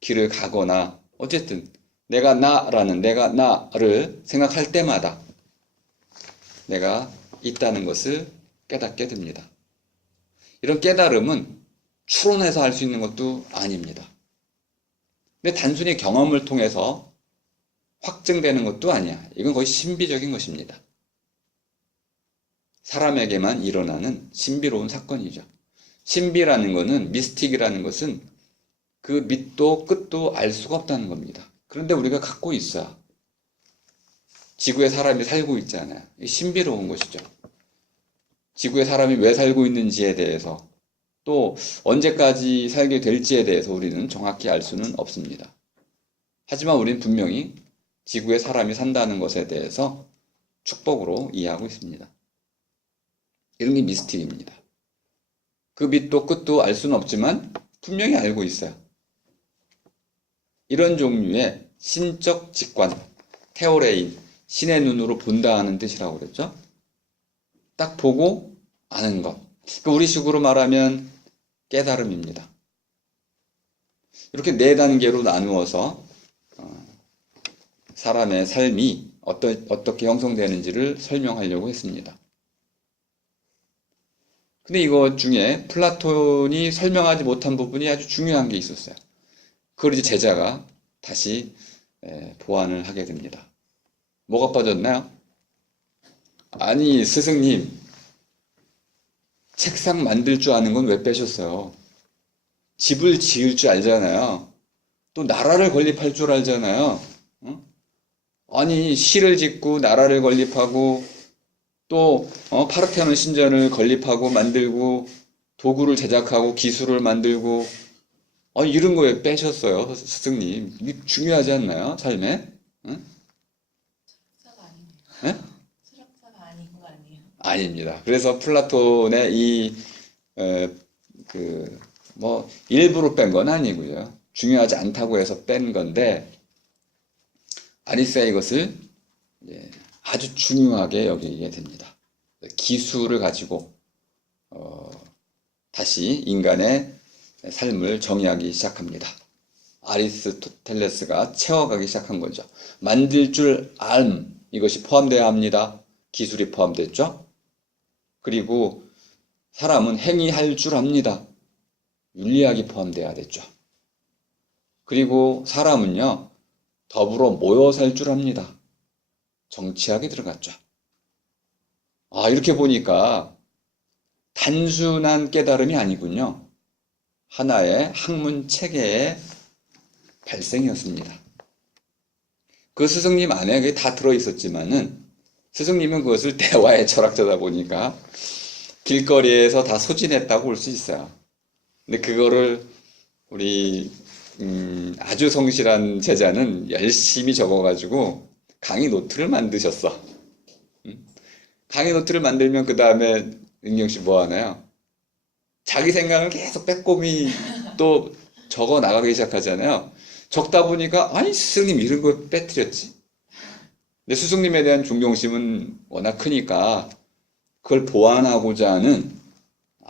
길을 가거나 어쨌든 내가 나를 생각할 때마다 내가 있다는 것을 깨닫게 됩니다. 이런 깨달음은 추론해서 할 수 있는 것도 아닙니다. 근데 단순히 경험을 통해서 확증되는 것도 아니야. 이건 거의 신비적인 것입니다. 사람에게만 일어나는 신비로운 사건이죠. 신비라는 것은, 미스틱이라는 것은 그 밑도 끝도 알 수가 없다는 겁니다. 그런데 우리가 갖고 있어요. 지구에 사람이 살고 있잖아요. 이게 신비로운 것이죠. 지구에 사람이 왜 살고 있는지에 대해서 또 언제까지 살게 될지에 대해서 우리는 정확히 알 수는 없습니다. 하지만 우리는 분명히 지구에 사람이 산다는 것에 대해서 축복으로 이해하고 있습니다. 이런 게 미스틱입니다. 그 밑도 끝도 알 수는 없지만 분명히 알고 있어요. 이런 종류의 신적 직관, 테오레인, 신의 눈으로 본다 하는 뜻이라고 그랬죠. 딱 보고 아는 것. 우리식으로 말하면 깨달음입니다. 이렇게 네 단계로 나누어서 사람의 삶이 어떻게 형성되는지를 설명하려고 했습니다. 근데 이거 중에 플라톤이 설명하지 못한 부분이 아주 중요한 게 있었어요. 그걸 이제 제자가 다시 보완을 하게 됩니다. 뭐가 빠졌나요? 아니, 스승님, 책상 만들 줄 아는 건 왜 빼셨어요? 집을 지을 줄 알잖아요. 또 나라를 건립할 줄 알잖아요. 어? 아니, 시를 짓고 나라를 건립하고 또 파르테논 신전을 건립하고 만들고 도구를 제작하고 기술을 만들고 이런 거 왜 빼셨어요, 스승님? 이게 중요하지 않나요, 삶에? 응? 철학자가 아니네요. 예? 철학자가 아닌 거 아니에요? 아닙니다. 그래서 플라톤의 일부러 뺀 건 아니고요. 중요하지 않다고 해서 뺀 건데, 아리스가 이것을 아주 중요하게 여기게 됩니다. 기술을 가지고, 다시 인간의 삶을 정의하기 시작합니다. 아리스토텔레스가 채워가기 시작한 거죠. 만들 줄 알, 이것이 포함되어야 합니다. 기술이 포함됐죠. 그리고 사람은 행위할 줄 압니다. 윤리학이 포함되어야 됐죠. 그리고 사람은요, 더불어 모여 살 줄 압니다. 정치학이 들어갔죠. 이렇게 보니까 단순한 깨달음이 아니군요. 하나의 학문 체계의 발생이었습니다. 그 스승님 안에 그게 다 들어있었지만은 스승님은 그것을 대화의 철학자다 보니까 길거리에서 다 소진했다고 볼 수 있어요. 근데 그거를 우리 아주 성실한 제자는 열심히 적어가지고 강의 노트를 만드셨어. 강의 노트를 만들면 그 다음에 은경 씨 뭐 하나요? 자기 생각을 계속 빼꼼히 또 적어 나가기 시작하잖아요. 적다 보니까 아니 스승님 이런 거 빼뜨렸지. 근데 스승님에 대한 존경심은 워낙 크니까 그걸 보완하고자 하는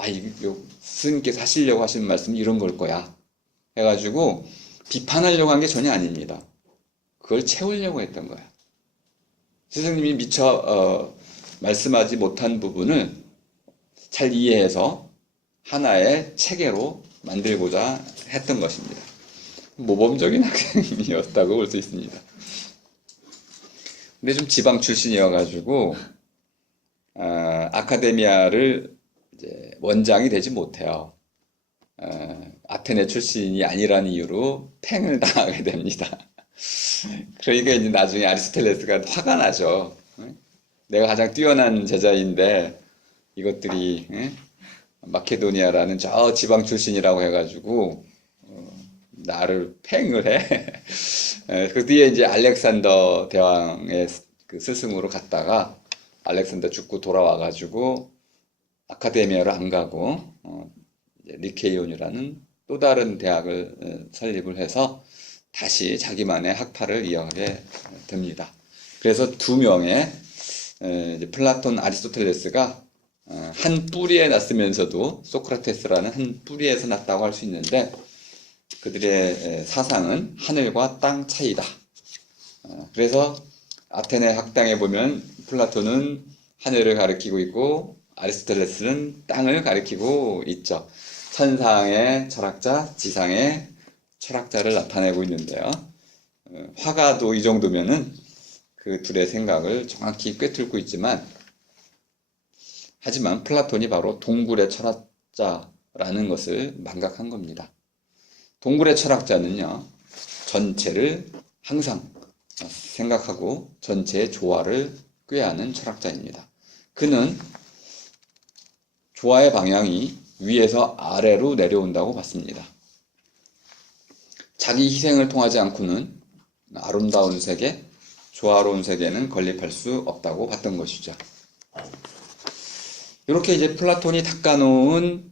이거 스승님께서 하시려고 하시는 말씀이 이런 걸 거야 해가지고 비판하려고 한 게 전혀 아닙니다. 그걸 채우려고 했던 거야. 스승님이 미처 말씀하지 못한 부분을 잘 이해해서 하나의 체계로 만들고자 했던 것입니다. 모범적인 학생이었다고 볼 수 있습니다. 근데 좀 지방 출신이어가지고 아카데미아를 이제 원장이 되지 못해요. 아테네 출신이 아니라는 이유로 팽을 당하게 됩니다. 그러니까 이제 나중에 아리스토텔레스가 화가 나죠. 내가 가장 뛰어난 제자인데 이것들이 마케도니아라는 저 지방 출신이라고 해가지고 나를 팽을 해. 그 뒤에 이제 알렉산더 대왕의 그 스승으로 갔다가 알렉산더 죽고 돌아와가지고 아카데미아를 안 가고 리케이온이라는 또 다른 대학을 설립을 해서 다시 자기만의 학파를 이어가게 됩니다. 그래서 두 명의 플라톤, 아리스토텔레스가 한 뿌리에 났으면서도 소크라테스라는 한 뿌리에서 났다고 할 수 있는데 그들의 사상은 하늘과 땅 차이다. 그래서 아테네 학당에 보면 플라톤은 하늘을 가리키고 있고 아리스토텔레스는 땅을 가리키고 있죠. 천상의 철학자, 지상의 철학자를 나타내고 있는데요. 화가도 이 정도면은 그 둘의 생각을 정확히 꿰뚫고 있지만 하지만 플라톤이 바로 동굴의 철학자라는 것을 망각한 겁니다. 동굴의 철학자는요, 전체를 항상 생각하고 전체의 조화를 꾀하는 철학자입니다. 그는 조화의 방향이 위에서 아래로 내려온다고 봤습니다. 자기 희생을 통하지 않고는 아름다운 세계, 조화로운 세계는 건립할 수 없다고 봤던 것이죠. 이렇게 이제 플라톤이 닦아놓은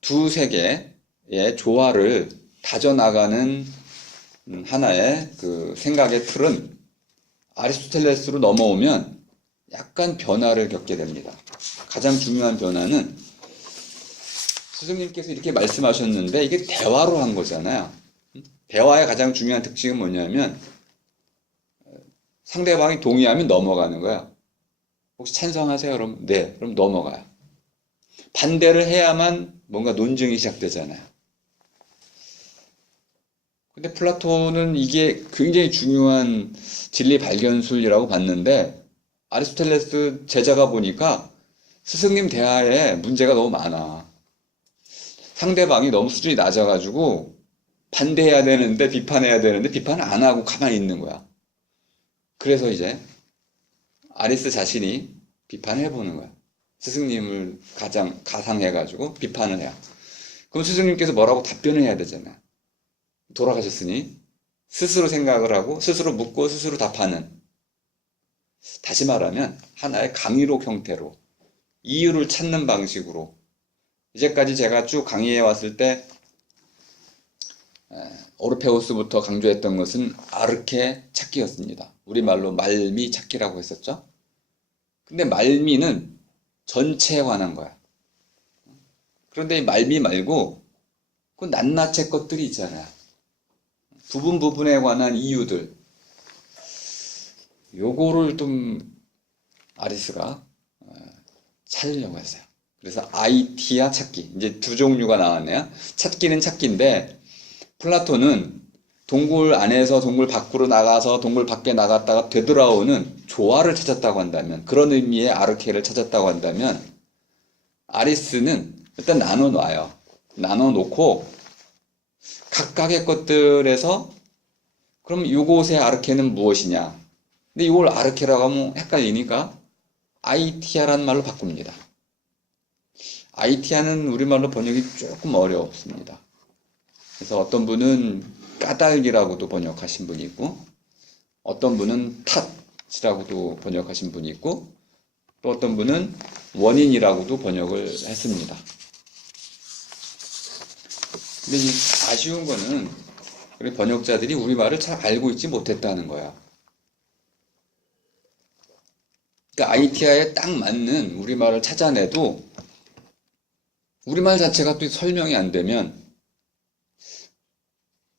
두 세계의 조화를 다져나가는 하나의 그 생각의 틀은 아리스토텔레스로 넘어오면 약간 변화를 겪게 됩니다. 가장 중요한 변화는 스승님께서 이렇게 말씀하셨는데 이게 대화로 한 거잖아요. 대화의 가장 중요한 특징은 뭐냐면 상대방이 동의하면 넘어가는 거야. 혹시 찬성하세요? 그럼 네. 그럼 넘어가요. 반대를 해야만 뭔가 논증이 시작되잖아요. 근데 플라톤은 이게 굉장히 중요한 진리 발견술이라고 봤는데 아리스토텔레스 제자가 보니까 스승님 대화에 문제가 너무 많아. 상대방이 너무 수준이 낮아가지고 반대해야 되는데 비판해야 되는데 비판을 안 하고 가만히 있는 거야. 그래서 이제 아리스 자신이 비판해 보는 거야. 스승님을 가장 가상해가지고 비판을 해요. 그럼 스승님께서 뭐라고 답변을 해야 되잖아요. 돌아가셨으니 스스로 생각을 하고 스스로 묻고 스스로 답하는, 다시 말하면 하나의 강의록 형태로 이유를 찾는 방식으로, 이제까지 제가 쭉 강의해 왔을 때 오르페우스부터 강조했던 것은 아르케 찾기였습니다. 우리말로 말미 찾기라고 했었죠. 근데 말미는 전체에 관한 거야. 그런데 이 말미 말고 그 낱낱의 것들이 있잖아요. 부분 부분에 관한 이유들, 요거를 좀 아리스가 찾으려고 했어요. 그래서 아이티아 찾기, 이제 두 종류가 나왔네요. 찾기는 찾기인데 플라톤은 동굴 안에서 동굴 밖으로 나가서 동굴 밖에 나갔다가 되돌아오는 조화를 찾았다고 한다면, 그런 의미의 아르케를 찾았다고 한다면, 아리스는 일단 나눠놔요. 나눠놓고 각각의 것들에서 그럼 이곳의 아르케는 무엇이냐? 근데 이걸 아르케라고 하면 헷갈리니까 아이티아라는 말로 바꿉니다. 아이티아는 우리말로 번역이 조금 어렵습니다. 그래서 어떤 분은 까닭이라고도 번역하신 분이 있고, 어떤 분은 탓이라고도 번역하신 분이 있고, 또 어떤 분은 원인이라고도 번역을 했습니다. 근데 이 아쉬운 거는 우리 번역자들이 우리말을 잘 알고 있지 못했다는 거야. 그러니까 아이티아에 딱 맞는 우리말을 찾아내도 우리말 자체가 또 설명이 안 되면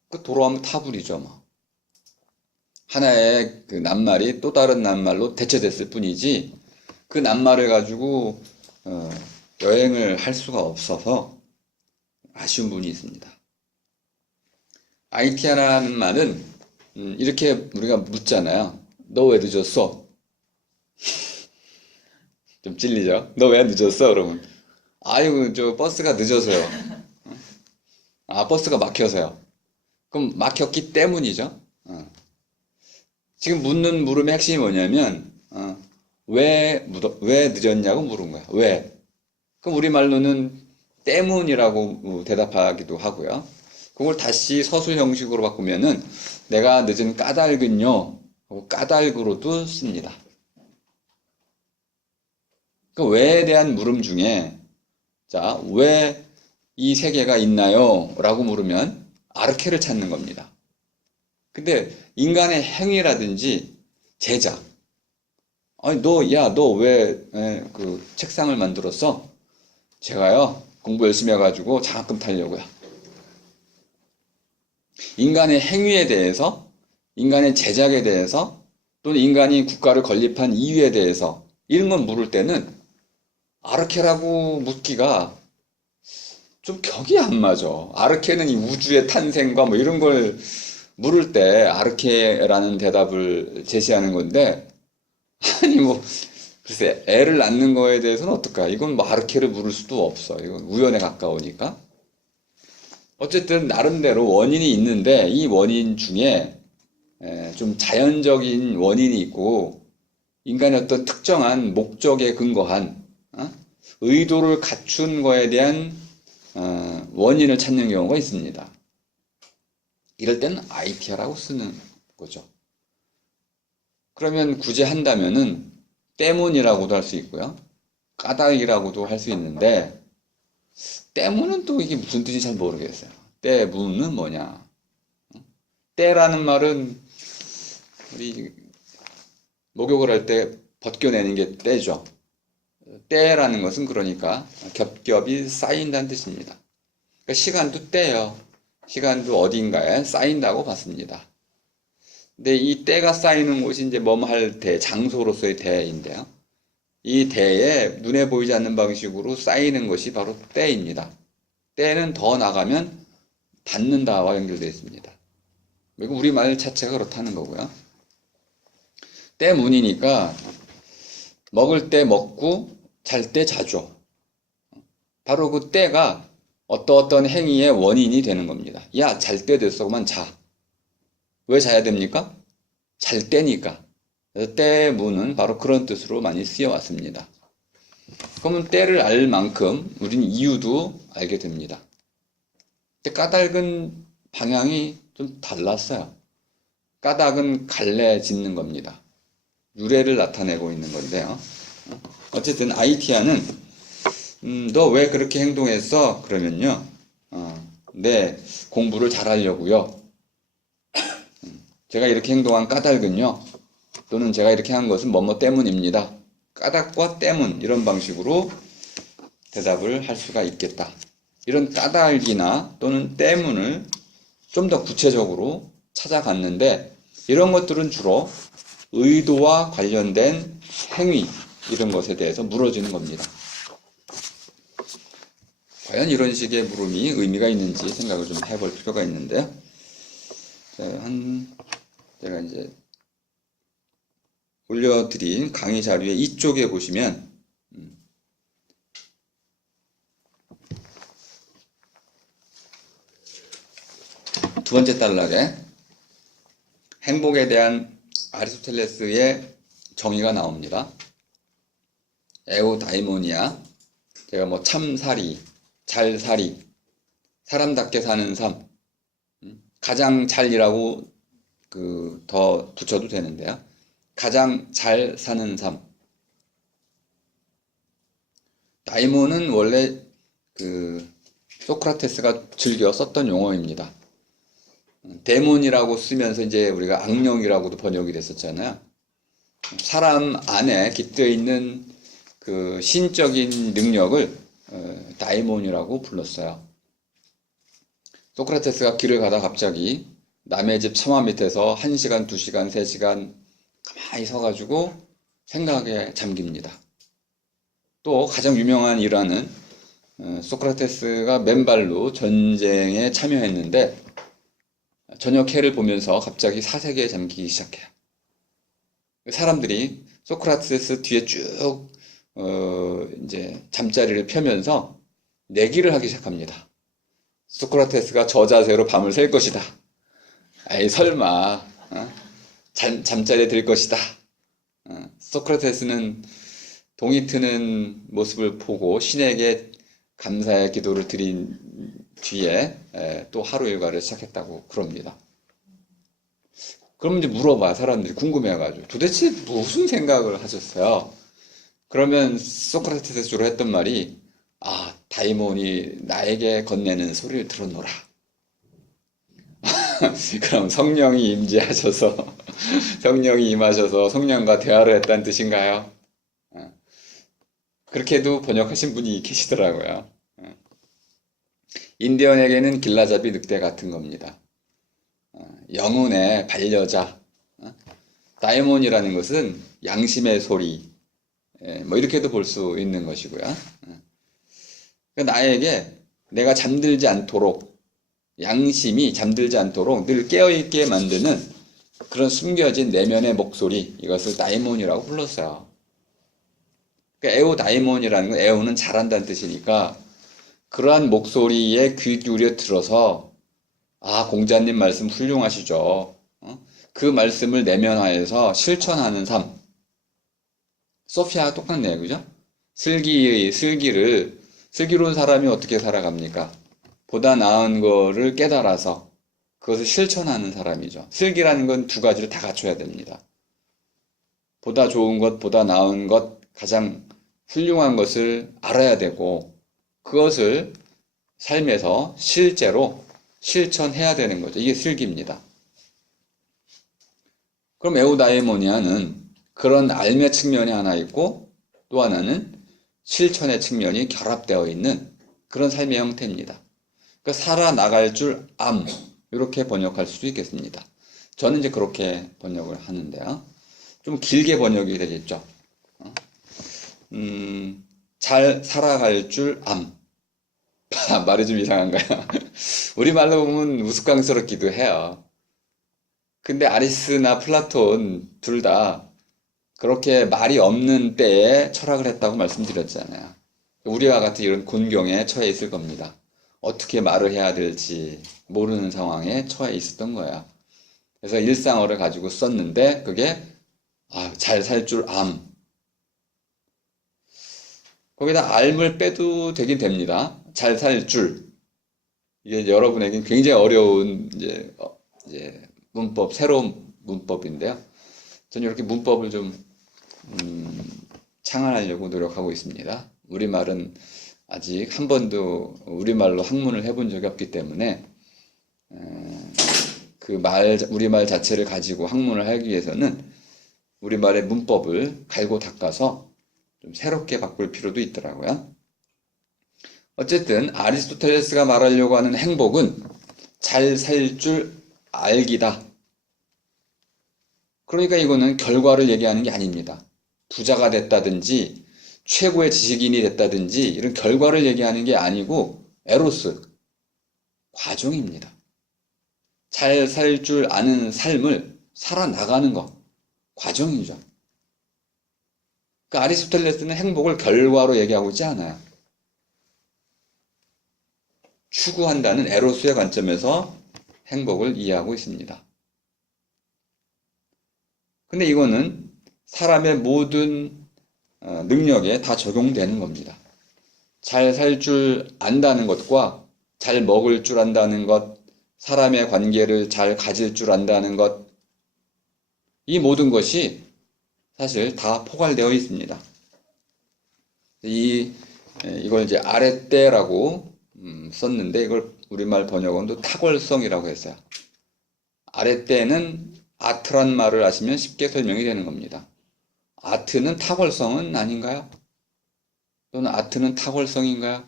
그 돌아오면 타불이죠, 뭐. 하나의 그 낱말이 또 다른 낱말로 대체됐을 뿐이지 그 낱말을 가지고 여행을 할 수가 없어서 아쉬운 부분이 있습니다. 아이티아라는 말은 이렇게 우리가 묻잖아요. 너 왜 늦었어? 좀 찔리죠? 너 왜 늦었어? 그러면 아유, 저 버스가 늦어서요. 아, 버스가 막혀서요. 그럼 막혔기 때문이죠. 지금 묻는 물음의 핵심이 뭐냐면 왜 늦었냐고 물은 거야. 왜? 그럼 우리말로는 때문이라고 대답하기도 하고요. 그걸 다시 서술 형식으로 바꾸면은 내가 늦은 까닭은요 하고 까닭으로도 씁니다. 그 왜에 대한 물음 중에 자, 왜 이 세계가 있나요? 라고 물으면 아르케를 찾는 겁니다. 근데 인간의 행위라든지 제작, 아니 너 왜 그 책상을 만들었어? 제가요 공부 열심히 해가지고 장학금 타려고요. 인간의 행위에 대해서, 인간의 제작에 대해서, 또는 인간이 국가를 건립한 이유에 대해서 이런 걸 물을 때는 아르케라고 묻기가 좀 격이 안 맞아. 아르케는 이 우주의 탄생과 뭐 이런 걸 물을 때 아르케라는 대답을 제시하는 건데, 아니 뭐 글쎄 애를 낳는 거에 대해서는 어떨까? 이건 뭐 아르케를 물을 수도 없어. 이건 우연에 가까우니까. 어쨌든 나름대로 원인이 있는데 이 원인 중에 좀 자연적인 원인이 있고 인간의 어떤 특정한 목적에 근거한 의도를 갖춘 거에 대한 원인을 찾는 경우가 있습니다. 이럴 때는 아이티아라고 쓰는 거죠. 그러면 굳이 한다면은 때문이라고도 할 수 있고요. 까닭이라고도 할 수 있는데 때문은 또 이게 무슨 뜻인지 잘 모르겠어요. 때문은 뭐냐? 때라는 말은 우리 목욕을 할 때 벗겨내는 게 때죠. 때라는 것은 그러니까 겹겹이 쌓인다는 뜻입니다. 그러니까 시간도 때요. 시간도 어딘가에 쌓인다고 봤습니다. 근데 이 때가 쌓이는 곳이 이제 뭐할 대, 장소로서의 대인데요. 이 대에 눈에 보이지 않는 방식으로 쌓이는 것이 바로 때입니다. 때는 더 나가면 닿는다와 연결되어 있습니다. 그리고 우리말 자체가 그렇다는 거고요. 때문이니까 먹을 때 먹고 잘 때 자죠. 바로 그 때가 어떤 행위의 원인이 되는 겁니다. 야, 잘 때 됐어. 그만 자. 왜 자야 됩니까? 잘 때니까. 그래서 때문은 바로 그런 뜻으로 많이 쓰여왔습니다. 그러면 때를 알 만큼 우리는 이유도 알게 됩니다. 근데 까닭은 방향이 좀 달랐어요. 까닭은 갈래 짓는 겁니다. 유래를 나타내고 있는 건데요. 어쨌든 아이티아는 너 왜 그렇게 행동했어? 그러면요. 네, 공부를 잘하려고요. 제가 이렇게 행동한 까닭은요. 또는 제가 이렇게 한 것은 뭐뭐 때문입니다. 까닭과 때문 이런 방식으로 대답을 할 수가 있겠다. 이런 까닭이나 또는 때문을 좀 더 구체적으로 찾아갔는데 이런 것들은 주로 의도와 관련된 행위 이런 것에 대해서 물어지는 겁니다. 과연 이런 식의 물음이 의미가 있는지 생각을 좀 해볼 필요가 있는데요. 제가 이제 올려드린 강의 자료의 이쪽에 보시면 두 번째 단락에 행복에 대한 아리스토텔레스의 정의가 나옵니다. 에우다이모니아, 제가 뭐 참살이, 잘살이, 사람답게 사는 삶, 가장 잘이라고 더 붙여도 되는데요. 가장 잘 사는 삶. 다이모는 원래 소크라테스가 즐겨 썼던 용어입니다. 데몬이라고 쓰면서 이제 우리가 악령이라고도 번역이 됐었잖아요. 사람 안에 깃들어 있는 그 신적인 능력을 다이몬이라고 불렀어요. 소크라테스가 길을 가다 갑자기 남의 집 처마 밑에서 1시간, 2시간, 3시간 가만히 서가지고 생각에 잠깁니다. 또 가장 유명한 일화는 소크라테스가 맨발로 전쟁에 참여했는데 저녁 해를 보면서 갑자기 사색에 잠기기 시작해요. 사람들이 소크라테스 뒤에 쭉 이제 잠자리를 펴면서 내기를 하기 시작합니다. 소크라테스가 저 자세로 밤을 샐 것이다. 아이 설마 잠자리에 들 것이다. 소크라테스는 동이 트는 모습을 보고 신에게 감사의 기도를 드린 뒤에 또 하루 일과를 시작했다고 그럽니다. 그럼 이제 물어봐. 사람들이 궁금해가지고 도대체 무슨 생각을 하셨어요? 그러면 소크라테스 주로 했던 말이 다이몬이 나에게 건네는 소리를 들었노라. 그럼 성령이 임재하셔서 성령이 임하셔서 성령과 대화를 했다는 뜻인가요? 그렇게도 번역하신 분이 계시더라고요. 인디언에게는 길라잡이 늑대 같은 겁니다. 영혼의 반려자. 다이몬이라는 것은 양심의 소리. 뭐 이렇게도 볼 수 있는 것이고요. 나에게 내가 잠들지 않도록 양심이 잠들지 않도록 늘 깨어있게 만드는 그런 숨겨진 내면의 목소리, 이것을 다이몬이라고 불렀어요. 그러니까 에우다이몬이라는 건 에우는 잘한다는 뜻이니까 그러한 목소리에 귀 기울여 들어서 공자님 말씀 훌륭하시죠. 그 말씀을 내면화해서 실천하는 삶. 소피아가 똑같네요. 그죠? 슬기로운 사람이 어떻게 살아갑니까? 보다 나은 거를 깨달아서 그것을 실천하는 사람이죠. 슬기라는 건 두 가지를 다 갖춰야 됩니다. 보다 좋은 것, 보다 나은 것, 가장 훌륭한 것을 알아야 되고 그것을 삶에서 실제로 실천해야 되는 거죠. 이게 슬기입니다. 그럼 에우다이모니아는 그런 알매 측면이 하나 있고 또 하나는 실천의 측면이 결합되어 있는 그런 삶의 형태입니다. 그러니까 살아나갈 줄 암, 이렇게 번역할 수도 있겠습니다. 저는 이제 그렇게 번역을 하는데요. 좀 길게 번역이 되겠죠. 잘 살아갈 줄 암. 말이 좀 이상한가요? 우리말로 보면 우스꽝스럽기도 해요. 근데 아리스나 플라톤 둘 다 그렇게 말이 없는 때에 철학을 했다고 말씀드렸잖아요. 우리와 같은 이런 곤경에 처해 있을 겁니다. 어떻게 말을 해야 될지 모르는 상황에 처해 있었던 거야. 그래서 일상어를 가지고 썼는데 그게 잘 살 줄 암. 거기다 알을 빼도 되긴 됩니다. 잘 살 줄. 이게 여러분에겐 굉장히 어려운 이제 문법, 새로운 문법인데요. 저는 이렇게 문법을 좀 창안하려고 노력하고 있습니다. 우리말은 아직 한 번도 우리말로 학문을 해본 적이 없기 때문에 우리말 자체를 가지고 학문을 하기 위해서는 우리말의 문법을 갈고 닦아서 좀 새롭게 바꿀 필요도 있더라고요. 어쨌든 아리스토텔레스가 말하려고 하는 행복은 잘 살 줄 알기다. 그러니까 이거는 결과를 얘기하는 게 아닙니다. 부자가 됐다든지 최고의 지식인이 됐다든지 이런 결과를 얘기하는 게 아니고 에로스, 과정입니다. 잘 살 줄 아는 삶을 살아나가는 것, 과정이죠. 그러니까 아리스토텔레스는 행복을 결과로 얘기하고 있지 않아요. 추구한다는 에로스의 관점에서 행복을 이해하고 있습니다. 근데 이거는 사람의 모든 능력에 다 적용되는 겁니다. 잘 살 줄 안다는 것과 잘 먹을 줄 안다는 것, 사람의 관계를 잘 가질 줄 안다는 것, 이 모든 것이 사실 다 포괄되어 있습니다. 이걸 이제 아랫대라고 썼는데 이걸 우리말 번역원도 탁월성이라고 했어요. 아랫대는 아트란 말을 아시면 쉽게 설명이 되는 겁니다. 아트는 탁월성은 아닌가요? 또는 아트는 탁월성인가요?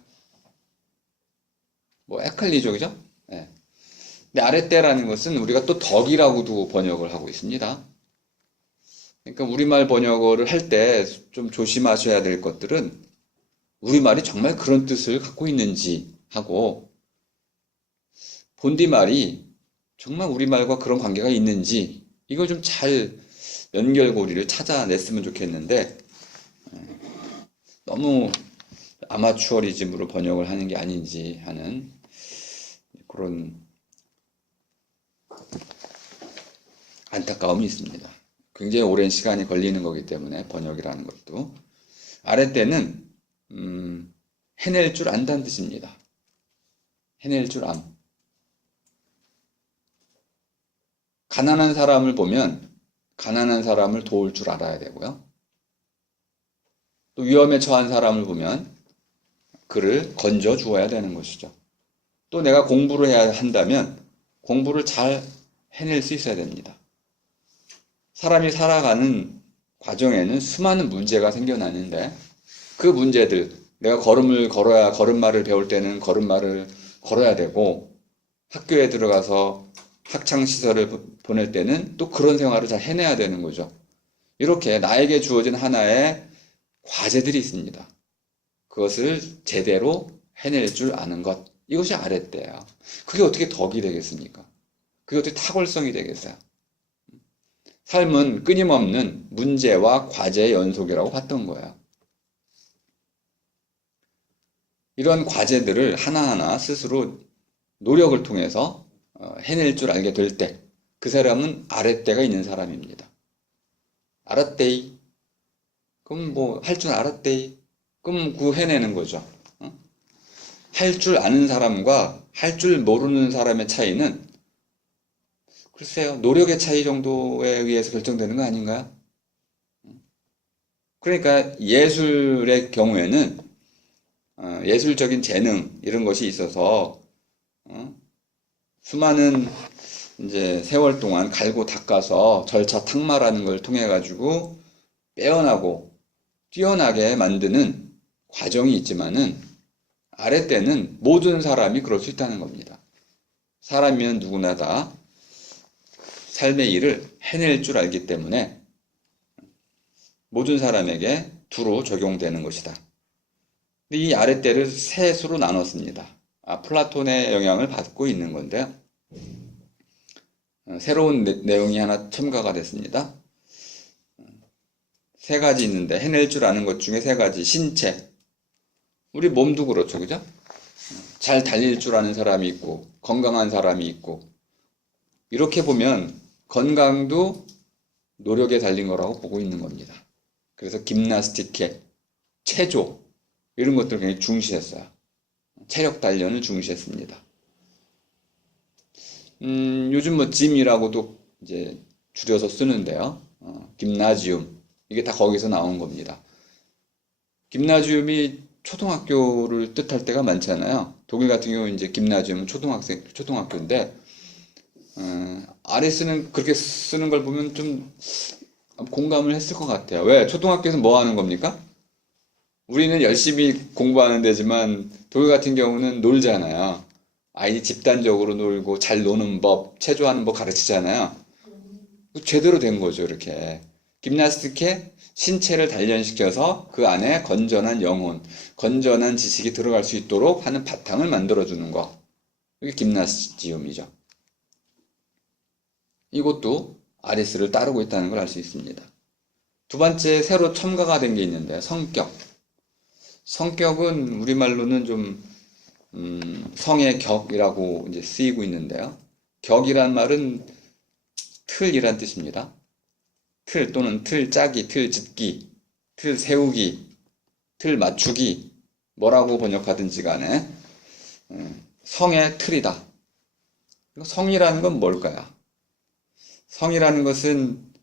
헷갈리죠, 네. 근데 아랫대라는 것은 우리가 또 덕이라고도 번역을 하고 있습니다. 그러니까 우리말 번역어를 할 때 좀 조심하셔야 될 것들은 우리말이 정말 그런 뜻을 갖고 있는지 하고 본디말이 정말 우리말과 그런 관계가 있는지 이걸 좀 잘 연결고리를 찾아냈으면 좋겠는데 너무 아마추어리즘으로 번역을 하는 게 아닌지 하는 그런 안타까움이 있습니다. 굉장히 오랜 시간이 걸리는 거기 때문에 번역이라는 것도 아랫대는 해낼 줄 안다는 뜻입니다. 해낼 줄 암. 가난한 사람을 보면 가난한 사람을 도울 줄 알아야 되고요. 또 위험에 처한 사람을 보면 그를 건져 주어야 되는 것이죠. 또 내가 공부를 해야 한다면 공부를 잘 해낼 수 있어야 됩니다. 사람이 살아가는 과정에는 수많은 문제가 생겨나는데 그 문제들, 내가 걸음을 걸어야 걸음마를 배울 때는 걸음마를 걸어야 되고 학교에 들어가서 학창시설을 보낼 때는 또 그런 생활을 잘 해내야 되는 거죠. 이렇게 나에게 주어진 하나의 과제들이 있습니다. 그것을 제대로 해낼 줄 아는 것. 이것이 아랫대예요. 그게 어떻게 덕이 되겠습니까? 그게 어떻게 탁월성이 되겠어요? 삶은 끊임없는 문제와 과제의 연속이라고 봤던 거예요. 이런 과제들을 하나하나 스스로 노력을 통해서 해낼 줄 알게 될 때, 그 사람은 아랫대가 있는 사람입니다. 알았대이. 그럼 할 줄 알았대이. 그럼 그 해내는 거죠. 할 줄 아는 사람과 할 줄 모르는 사람의 차이는 글쎄요, 노력의 차이 정도에 의해서 결정되는 거 아닌가요? 그러니까 예술의 경우에는 예술적인 재능 이런 것이 있어서 수많은 이제 세월 동안 갈고 닦아서 절차 탁말하는 걸 통해 가지고 빼어나고 뛰어나게 만드는 과정이 있지만은 아랫대는 모든 사람이 그럴 수 있다는 겁니다. 사람이면 누구나 다 삶의 일을 해낼 줄 알기 때문에 모든 사람에게 두루 적용되는 것이다. 이 아랫대를 세 수로 나눴습니다. 플라톤의 영향을 받고 있는 건데요. 새로운 내용이 하나 첨가가 됐습니다. 세 가지 있는데 해낼 줄 아는 것 중에 세 가지. 신체. 우리 몸도 그렇죠. 그죠? 잘 달릴 줄 아는 사람이 있고 건강한 사람이 있고 이렇게 보면 건강도 노력에 달린 거라고 보고 있는 겁니다. 그래서 김나스틱회, 체조 이런 것들 굉장히 중시했어요. 체력 단련을 중시했습니다. 요즘 뭐 짐이라고도 이제 줄여서 쓰는데요. 김나지움 이게 다 거기서 나온 겁니다. 김나지움이 초등학교를 뜻할 때가 많잖아요. 독일 같은 경우 이제 김나지움은 초등학교인데 아리스는 그렇게 쓰는 걸 보면 좀 공감을 했을 것 같아요. 왜? 초등학교에서 뭐 하는 겁니까? 우리는 열심히 공부하는 데지만 독일 같은 경우는 놀잖아요. 아이 집단적으로 놀고 잘 노는 법, 체조하는 법 가르치잖아요. 제대로 된 거죠, 이렇게. 김나스틱에 신체를 단련시켜서 그 안에 건전한 영혼, 건전한 지식이 들어갈 수 있도록 하는 바탕을 만들어주는 거. 이게 김나스지움이죠. 이것도 아리스를 따르고 있다는 걸 알 수 있습니다. 두 번째 새로 첨가가 된 게 있는데 성격. 성격은 우리말로는 좀 성의 격이라고 이제 쓰이고 있는데요. 격이란 말은 틀이란 뜻입니다. 틀 또는 틀 짜기, 틀 짓기, 틀 세우기, 틀 맞추기 뭐라고 번역하든지 간에 성의 틀이다. 성이라는 건 뭘까요? 성이라는 것은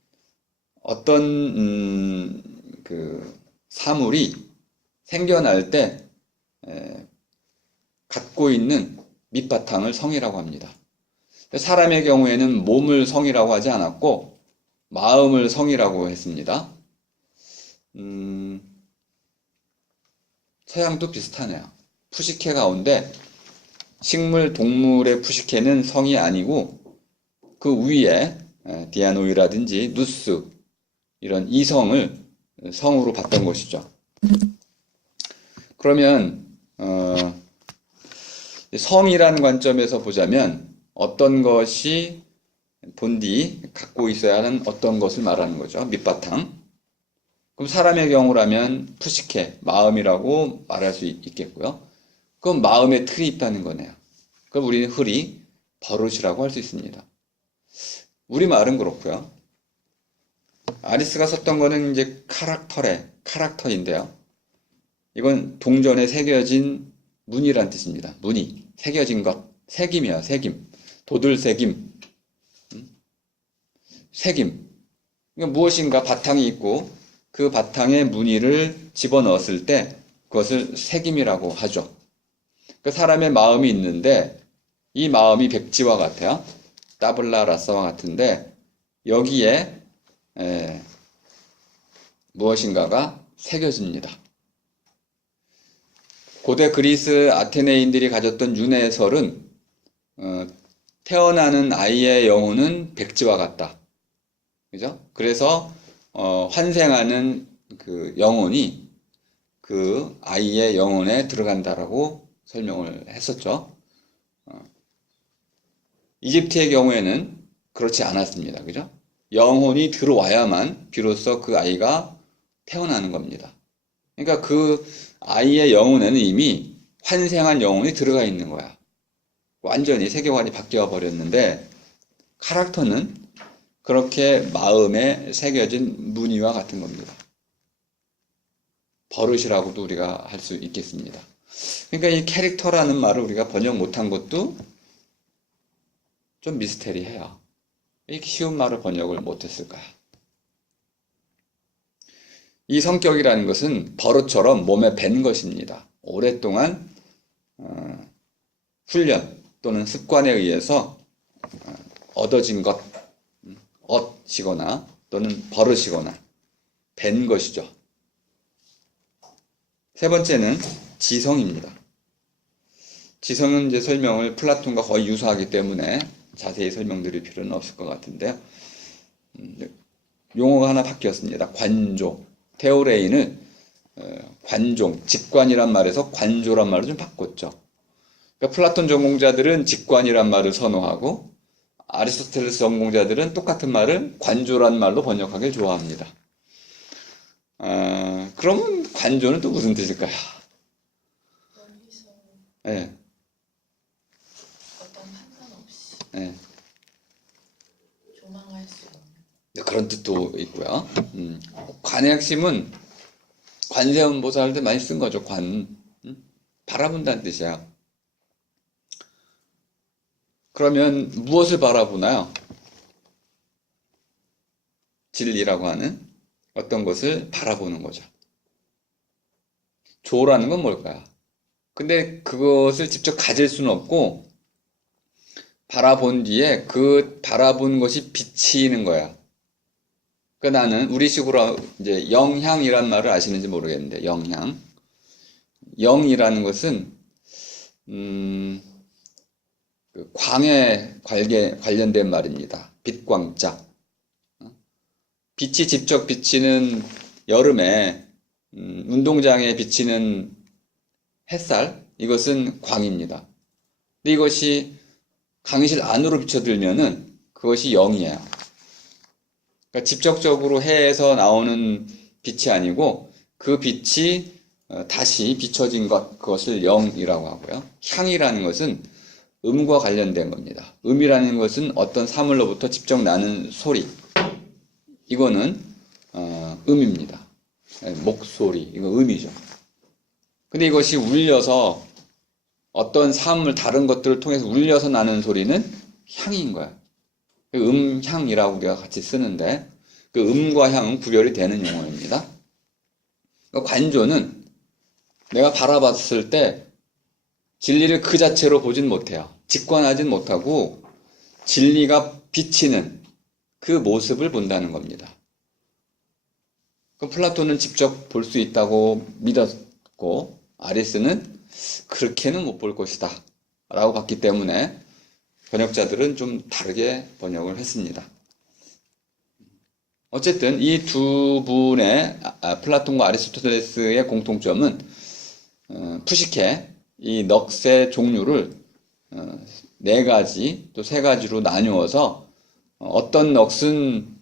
어떤 그 사물이 생겨날 때 갖고 있는 밑바탕을 성이라고 합니다. 사람의 경우에는 몸을 성이라고 하지 않았고 마음을 성이라고 했습니다. 서양도 비슷하네요. 푸시케 가운데 식물, 동물의 푸시케는 성이 아니고 그 위에 디아노이라든지 누스 이런 이성을 성으로 봤던 것이죠. 그러면 성이라는 관점에서 보자면 어떤 것이 본디 갖고 있어야 하는 어떤 것을 말하는 거죠. 밑바탕. 그럼 사람의 경우라면 푸시케, 마음이라고 말할 수 있겠고요. 그럼 마음의 틀이 있다는 거네요. 그럼 우리는 흔히 버릇이라고 할 수 있습니다. 우리말은 그렇고요. 아리스가 썼던 거는 이제 카락터인데요. 이건 동전에 새겨진 무늬란 뜻입니다. 무늬, 새겨진 것, 새김이야, 새김, 도들새김, 새김. 그러니까 무엇인가 바탕이 있고 그 바탕에 무늬를 집어넣었을 때 그것을 새김이라고 하죠. 그 사람의 마음이 있는데 이 마음이 백지와 같아요. 따블라 라사와 같은데 여기에 무엇인가가 새겨집니다. 고대 그리스 아테네인들이 가졌던 윤회설은 태어나는 아이의 영혼은 백지와 같다. 그죠? 그래서 환생하는 그 영혼이 그 아이의 영혼에 들어간다라고 설명을 했었죠. 이집트의 경우에는 그렇지 않았습니다. 그죠? 영혼이 들어와야만 비로소 그 아이가 태어나는 겁니다. 그러니까 그 아이의 영혼에는 이미 환생한 영혼이 들어가 있는 거야. 완전히 세계관이 바뀌어 버렸는데 카락터는 그렇게 마음에 새겨진 무늬와 같은 겁니다. 버릇이라고도 우리가 할 수 있겠습니다. 그러니까 이 캐릭터라는 말을 우리가 번역 못한 것도 좀 미스테리해요. 이렇게 쉬운 말을 번역을 못했을까요? 이 성격이라는 것은 버릇처럼 몸에 밴 것입니다. 오랫동안 훈련 또는 습관에 의해서 얻어진 것, 얻이거나 또는 버릇이거나 밴 것이죠. 세 번째는 지성입니다. 지성은 이제 설명을 플라톤과 거의 유사하기 때문에 자세히 설명드릴 필요는 없을 것 같은데요. 용어가 하나 바뀌었습니다. 관조. 테오레인을 관종, 직관이란 말에서 관조란 말로 좀 바꿨죠. 그러니까 플라톤 전공자들은 직관이란 말을 선호하고 아리스토텔레스 전공자들은 똑같은 말을 관조란 말로 번역하길 좋아합니다. 그러면 관조는 또 무슨 뜻일까요? 여기서 네, 어떤 판단 없이 네. 조망할 수 있는. 네, 그런 뜻도 있고요. 관의 핵심은 관세음보살 때 많이 쓴 거죠. 바라본다는 뜻이야. 그러면 무엇을 바라보나요? 진리라고 하는 어떤 것을 바라보는 거죠. 조라는 건 뭘까요? 근데 그것을 직접 가질 수는 없고 바라본 뒤에 그 바라본 것이 비치는 거야. 그러니까 나는 우리식으로 이제 영향이란 말을 아시는지 모르겠는데 영향. 영이라는 것은 그 광에 관련된 말입니다. 빛광자. 빛이 직접 비치는 여름에 운동장에 비치는 햇살, 이것은 광입니다. 근데 이것이 강의실 안으로 비춰들면은 그것이 영이에요. 그러니까 직접적으로 해에서 나오는 빛이 아니고 그 빛이 다시 비춰진 그것을 영이라고 하고요. 향이라는 것은 음과 관련된 겁니다. 음이라는 것은 어떤 사물로부터 직접 나는 소리. 이거는 음입니다. 목소리, 이거 음이죠. 근데 이것이 울려서 어떤 사물, 다른 것들을 통해서 울려서 나는 소리는 향인 거야. 음향이라고 우리가 같이 쓰는데 그 음과 향은 구별이 되는 용어입니다. 관조는 내가 바라봤을 때 진리를 그 자체로 보진 못해요. 직관하진 못하고 진리가 비치는 그 모습을 본다는 겁니다. 플라톤은 직접 볼 수 있다고 믿었고 아리스는 그렇게는 못 볼 것이다 라고 봤기 때문에 번역자들은 좀 다르게 번역을 했습니다. 어쨌든 이 두 분의 플라톤과 아리스토텔레스의 공통점은 푸시케 이 넋의 종류를 네 가지 또 세 가지로 나누어서 어떤 넋은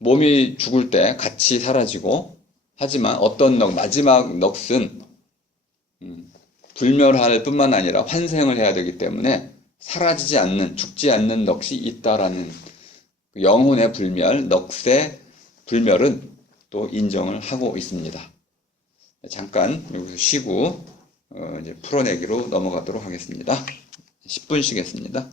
몸이 죽을 때 같이 사라지고 하지만 어떤 마지막 넋은 불멸할 뿐만 아니라 환생을 해야 되기 때문에 사라지지 않는, 죽지 않는 넋이 있다라는 영혼의 불멸, 넋의 불멸은 또 인정을 하고 있습니다. 잠깐 여기서 쉬고 이제 풀어내기로 넘어가도록 하겠습니다. 10분 쉬겠습니다.